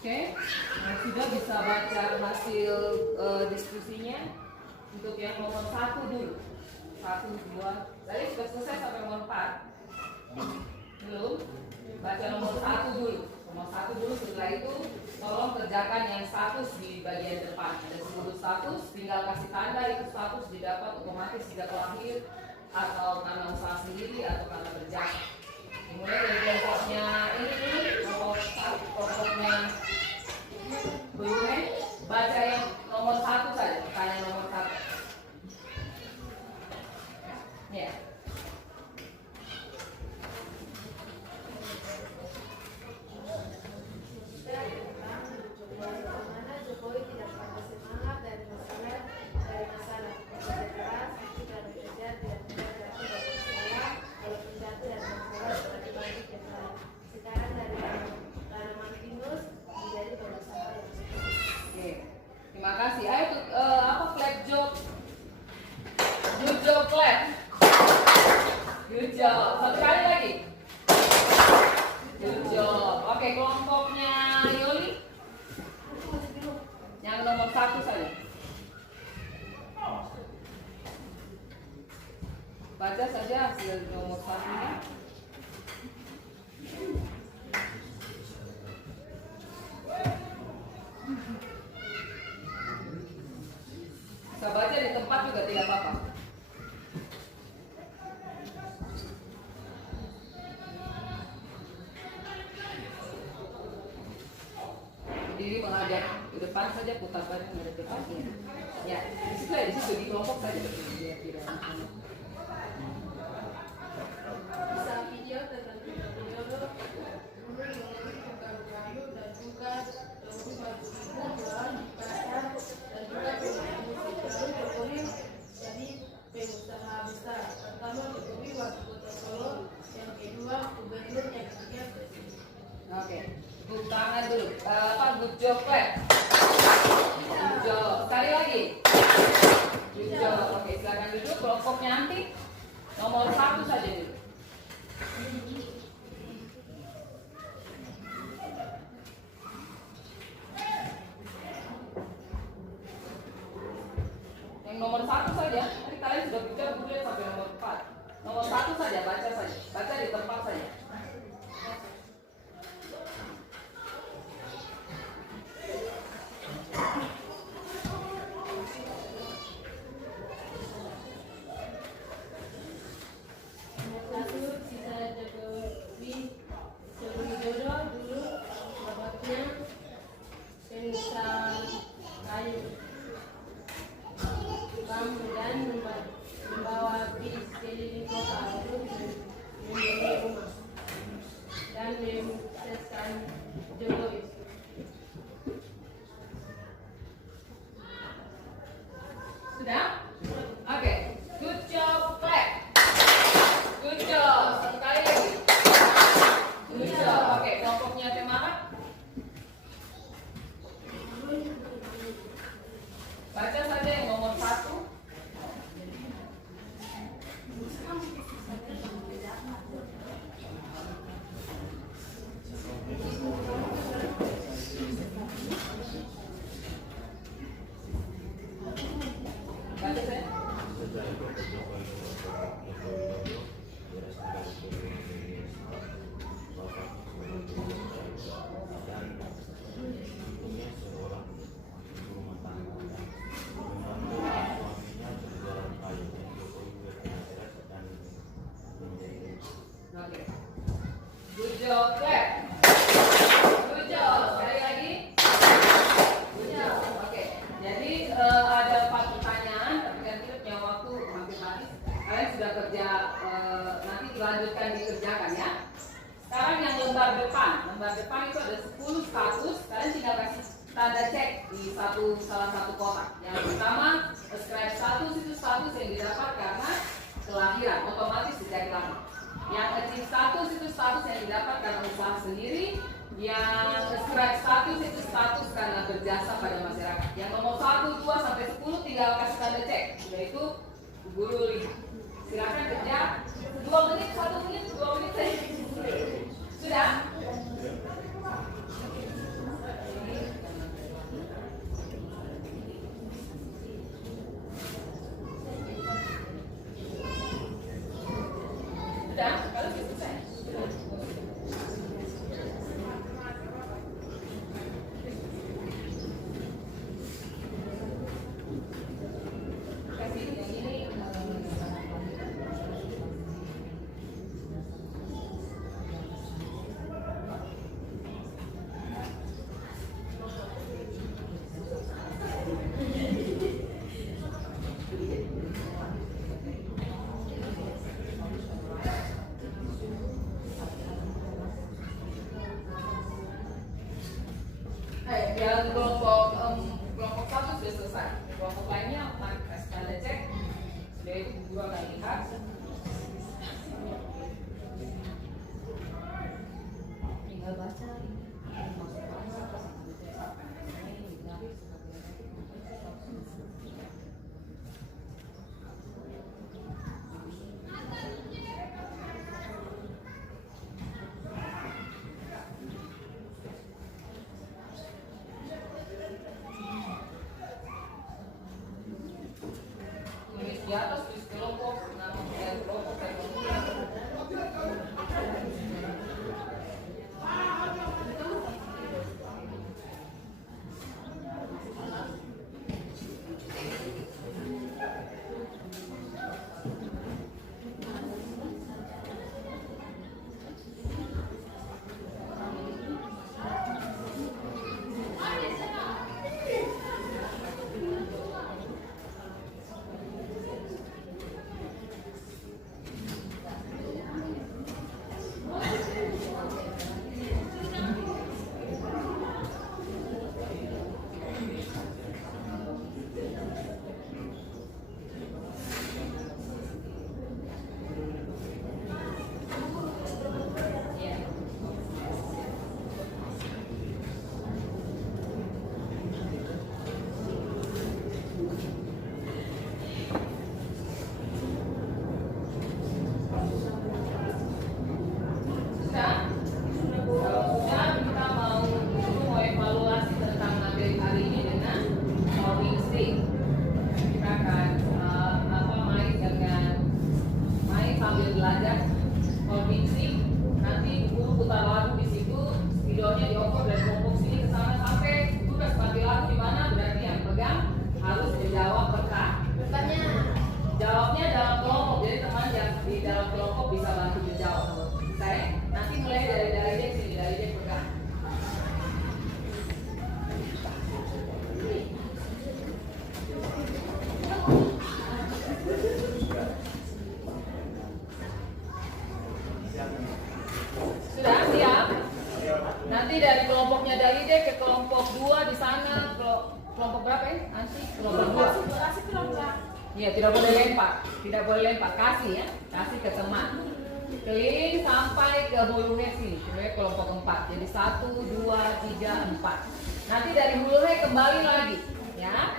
Oke, nah, sudah bisa baca hasil diskusinya. Untuk yang nomor 1 dulu, 1, 2, tadi sudah selesai sampai nomor 4. Belum? Baca nomor 1 dulu. Nomor 1 dulu, setelah itu tolong kerjakan yang status di bagian depan. Ada sebut status, tinggal kasih tanda itu status didapat otomatis tidak lahir atau karena usaha sendiri atau karena berjasa. Kemudian dari kelompoknya ini dulu, kelompoknya dari nomor 1-nya. Bisa baca di tempat juga tidak apa-apa. Jadi menghadap ke depan saja, putar balik menghadap ke depan. Ya, di situ ya, di situ di kelompok saja. Biar tidak Bisa video tentang Kita Widodo, guru yang lebih terbaru dan juga lebih maju jualan di pasar dan juga pemain musik. Lalu Jokowi jadi pengusaha besar. Pertama Jokowi waktu kota Solo, yang kedua gubernur, yang ketiga presiden. Oke, tepuk tangan dulu. Pak good job, clap. Good job. Sekali lagi. Good job. Oke, silakan duduk. Kelompoknya nanti nomor 1 saja dulu. Yang nomor 1 saja. Tadi kalian sudah bicara dulu sampai nomor 4. Nomor 1 saja, baca saja. Baca di tempat saja. Satu, sisa Joko Widodo dulu bapaknya pengusaha kayu, bambu dan membawa bis keliling kota untuk membeli rumah dan menyukseskan Jokowi. Sudah? Oke. Good job, clap. Good job. Sekali lagi. Good job. Oke, kelompoknya semangat. Baca saja yang nomor 1. Baca saya. Oke. Good job, clap. Good job. Sekali lagi. Good job. Oke. Jadi ada 4 pertanyaan, tapi kan kita punya waktu hampir habis. Kalian sudah kerja, nanti dilanjutkan dikerjakan ya. Sekarang yang lembar depan. Lembar depan itu ada 10 status. Kalian tinggal kasih tanda cek di salah satu kotak. Yang pertama, ascribe status itu status yang didapat karena kelahiran, otomatis sejak lama. Yang achieve status itu status yang didapat karena usaha sendiri. Yang ascribe status itu status karena berjasa pada masyarakat. Yang nomor 1, 2 sampai 10 tinggal kasih tanda cek. Yaitu guru lihat. Silakan kerja 2 menit, 1 menit, 2 menit saja. Sudah? Sudah? Kalau gitu saya. Kasih yang ini. Yang kelompok 1 sudah selesai. Kelompok lainnya mari kasih tanda cek. Sudah itu guru akan lihat. Tinggal baca ini. Tulis di atas, tulis kelompok, nama kelompok dan kelompok. siap? Nanti dari kelompoknya Dalide ke kelompok 2 di sana, kelompok berapa ya? Nanti kelompok 2. Iya, tidak boleh lempar. Tidak boleh lempar, kasih ya. Kasih ke teman. Keliling sampai ke hulunya sini. Sebenarnya kelompok 4. Jadi 1, 2, 3, 4. Nanti dari hulunya kembali lagi, ya.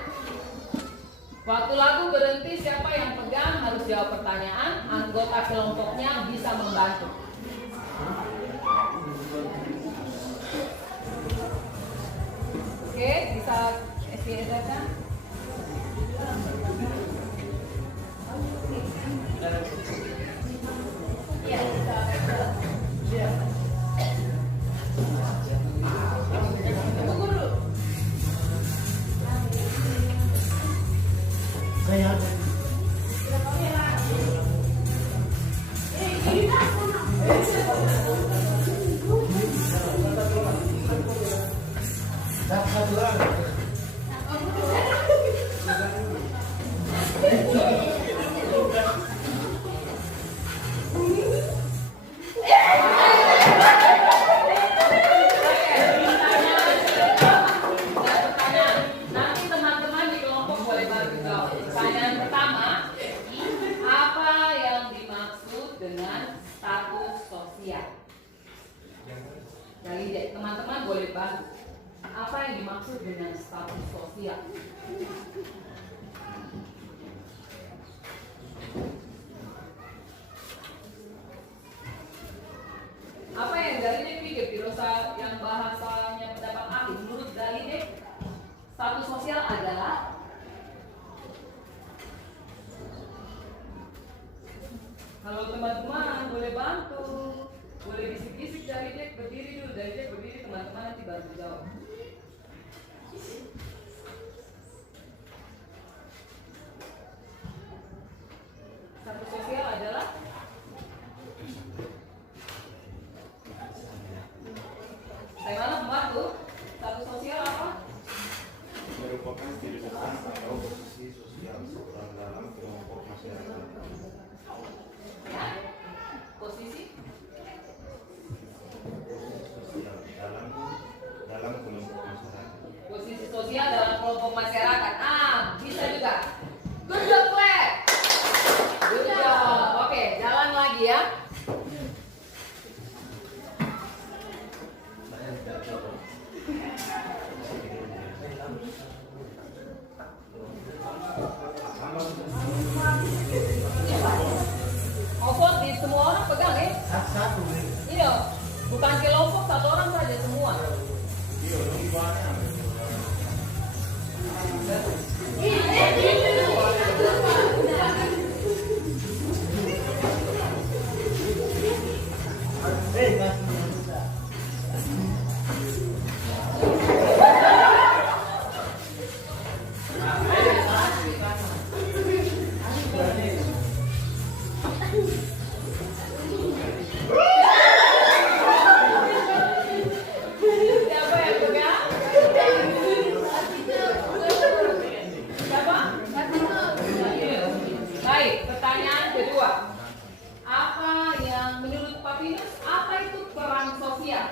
Waktu lagu berhenti, siapa yang pegang harus jawab pertanyaan. Anggota kelompoknya bisa membantu. Oke, bisa SDSS-nya? Iya, bisa. Tunggu dulu. Nanti teman-teman di kelompok boleh bantu jawab. Pertanyaan pertama, apa yang dimaksud dengan status sosial? Dari teman-teman boleh bantu. Apa yang dimaksud dengan status sosial? Apa yang Dalide pikir, Pirosa, yang bahasanya pendapat ahli? Menurut Dalide, status sosial adalah kalau teman-teman boleh bantu, boleh bisik-bisik Dalide, berdiri dulu, Dalide berdiri, teman-teman nanti bantu jawab. Status sosial adalah saya mana membantu? Status sosial apa? Merupakan kedudukan atau posisi sosial seorang dalam kelompok masyarakat. Ya, posisi Sosial dalam kelompok masyarakat. posisi sosial dalam kelompok masyarakat. Bisa juga. Good job, Claire. Good job. Oke, jalan lagi ya. Opot di semua orang pegang ya? Satu. Iya, bukan kelompok, satu orang saja semua. Siapa yang pegang? Siapa? Baik, pertanyaan kedua. Apa yang menurut Papinus, apa itu peran sosial?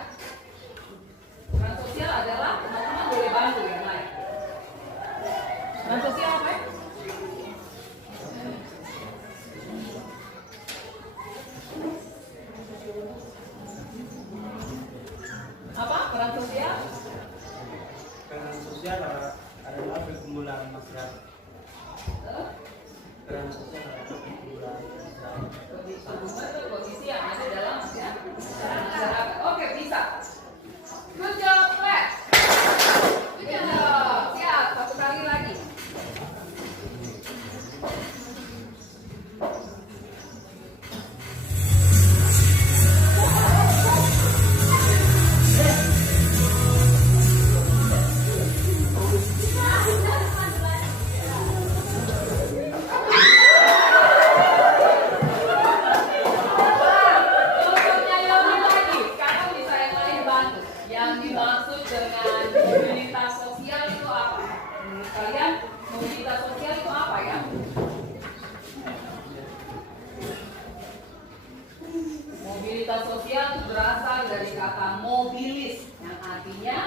dari kata mobilis yang artinya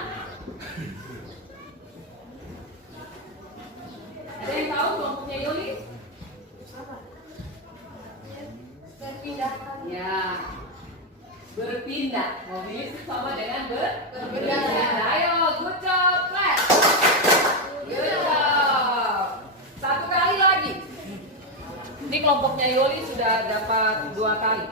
ada yang tahu kelompoknya Yoli? Berpindah. Ya, berpindah. Mobilis itu sama dengan Berpindah. Ayo, good job, class. Good job. Satu kali lagi. Ini kelompoknya Yoli sudah dapat 2 kali.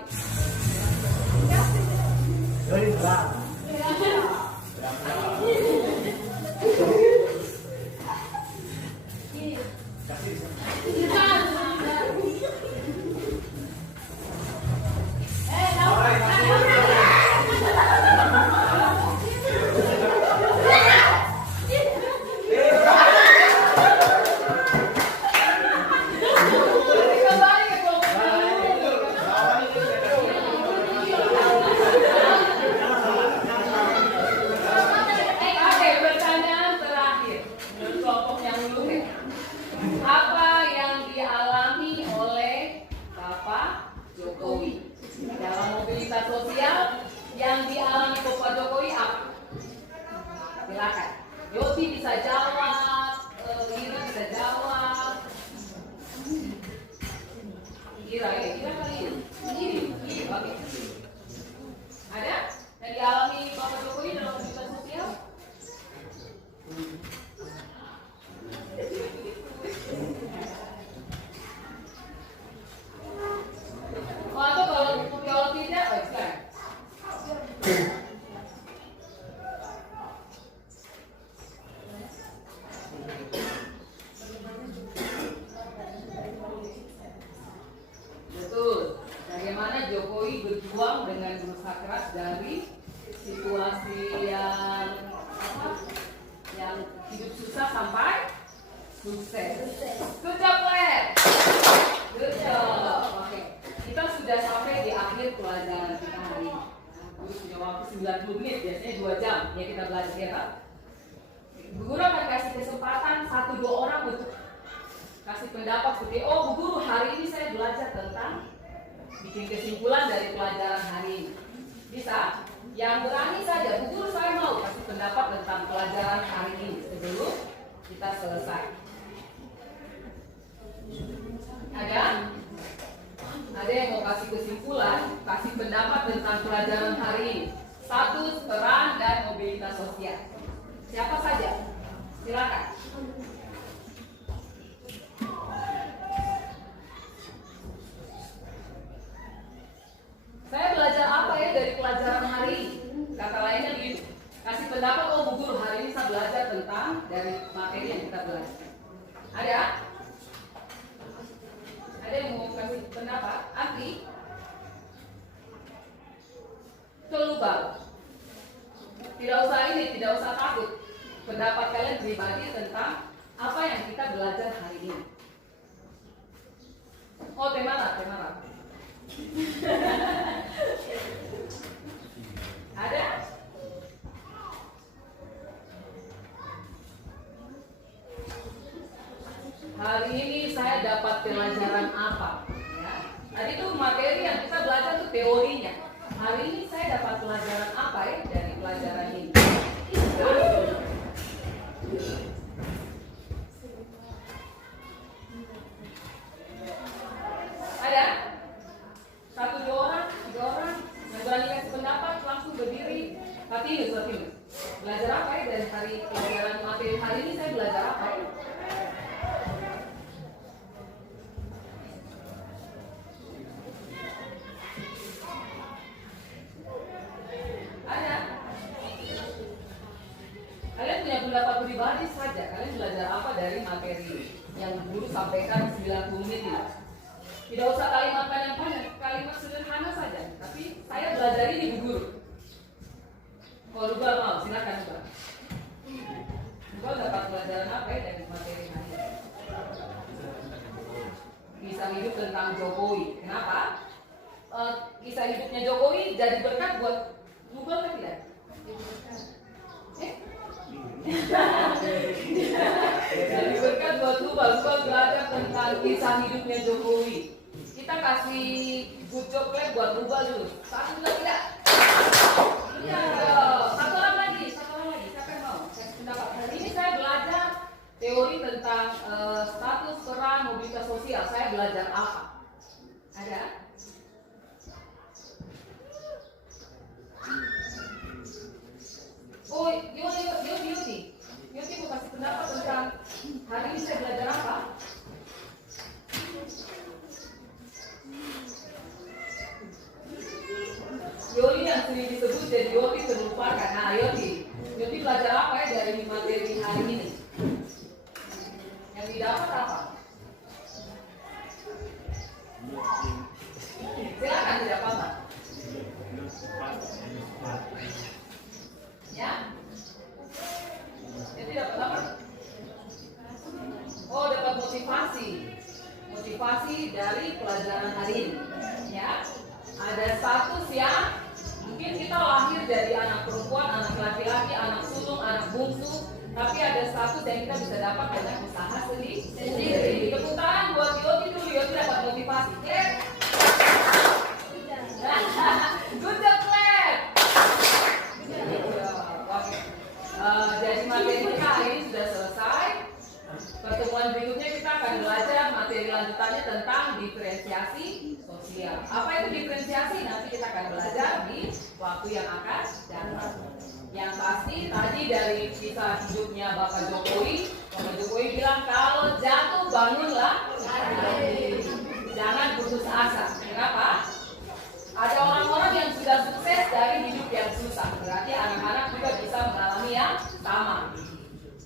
Kembali ke kelompoknya Yoli. Oke, pertanyaan terakhir menurut kelompok yang dulu ya. Apa yang dialami oleh Bapak Jokowi dalam mobilitas sosial? Yang dialami Bapak Jokowi apa? Silakan. Yosi bisa jawab, Ira bisa jawab. Ira kali ini. Oke. Ada yang dialami Bapak Jokowi dalam mobilitas sosial? Atau kalau tidak, silakan. Betul. Bagaimana Jokowi berjuang dengan berusaha keras dari situasi yang hidup susah sampai sukses. Good job, Claire. Good job. Oke. Kita sudah sampai di akhir pelajaran kita hari ini. Guru punya waktu 90 menit, biasanya 2 jam ya kita belajar ya. Guru akan kasih kesempatan 1-2 orang untuk kasih pendapat seperti, oh Bu Guru hari ini saya belajar tentang bikin kesimpulan dari pelajaran hari ini. Bisa? Yang berani saja, Bu Guru saya mau kasih pendapat tentang pelajaran hari ini sebelum kita selesai. Ada? Ada yang mau kasih kesimpulan, kasih pendapat tentang pelajaran hari ini? Status, peran, dan mobilitas sosial. Siapa saja? Silakan. Saya belajar apa ya dari pelajaran hari ini? Kata lainnya begitu. Kasih pendapat, oh Bu Guru hari ini saya belajar tentang dari materi yang kita belajar. Ada? Ada yang mau kasih pendapat? Anti? Keluar. Tidak usah ini, tidak usah takut. Pendapat kalian pribadi tentang apa yang kita belajar hari ini. Oh, tema. Ada? Hari ini saya dapat pelajaran apa? Ya. Tadi itu materi yang kita belajar itu teorinya. Hari ini saya dapat pelajaran apa ya dari pelajaran ini? Ada? 1, 2 orang, 3 orang yang berani kasih pendapat langsung berdiri. Tapi belajar apa ya dari hari pelajaran materi hari ini saya belajar apa ya? Ada? Kalian punya pendapat pribadi saja. Kalian belajar apa dari materi yang guru sampaikan 90 menit ini? Tidak usah kalimat panjang-panjang, kalimat sederhana saja. Tapi saya belajar ini Bu Guru. Kalau Rubal mau, silakan Rubal. Rubal dapat pelajaran apa ya dari materi hari ini? Kisah hidup tentang Jokowi. Kenapa? Kisah hidupnya Jokowi jadi berkat buat Rubal kan tidak? Jadi berkat buat Rubal belajar tentang kisah hidupnya Jokowi. Kita kasih good job buat Rubal dulu. 1, 2, 3. Jadi belajar apa ya dari materi hari ini? Yang didapat apa? Silakan tidak apa-apa. Ya? Itu dapat apa? Oh, dapat motivasi. Motivasi dari pelajaran hari ini. Ya. Ada status yang mungkin kita lahir dari anak perempuan, anak laki-laki, anak sulung, anak bungsu, tapi ada status yang kita bisa dapat dengan usaha sendiri. Tepuk tangan buat Yoti dulu, Yoti dapat motivasi. Good job, clap. Jadi materi kita hari ini sudah selesai. Pertemuan berikutnya kita akan belajar materi lanjutannya tentang diferensiasi sosial. Apa itu diferensiasi? Nanti kita akan belajar di waktu yang akan datang. Yang pasti tadi dari kisah hidupnya Bapak Jokowi bilang kalau jatuh bangunlah, jangan putus asa. Kenapa? Ada orang-orang yang sudah sukses dari hidup yang susah. Berarti anak-anak juga bisa mengalami yang sama.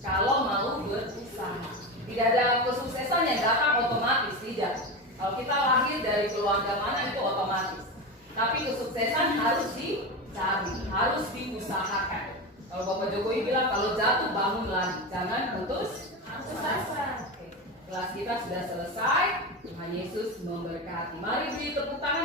Kalau mau berusaha. Tidak ada kesuksesan yang datang otomatis, tidak. Kalau kita lahir dari keluarga mana itu otomatis. Tapi kesuksesan harus dicari, harus diusahakan. Kalau Bapak Jokowi bilang kalau jatuh bangun lagi, jangan putus asa. Kelas kita sudah selesai. Tuhan Yesus memberkati. Mari beri tepuk tangan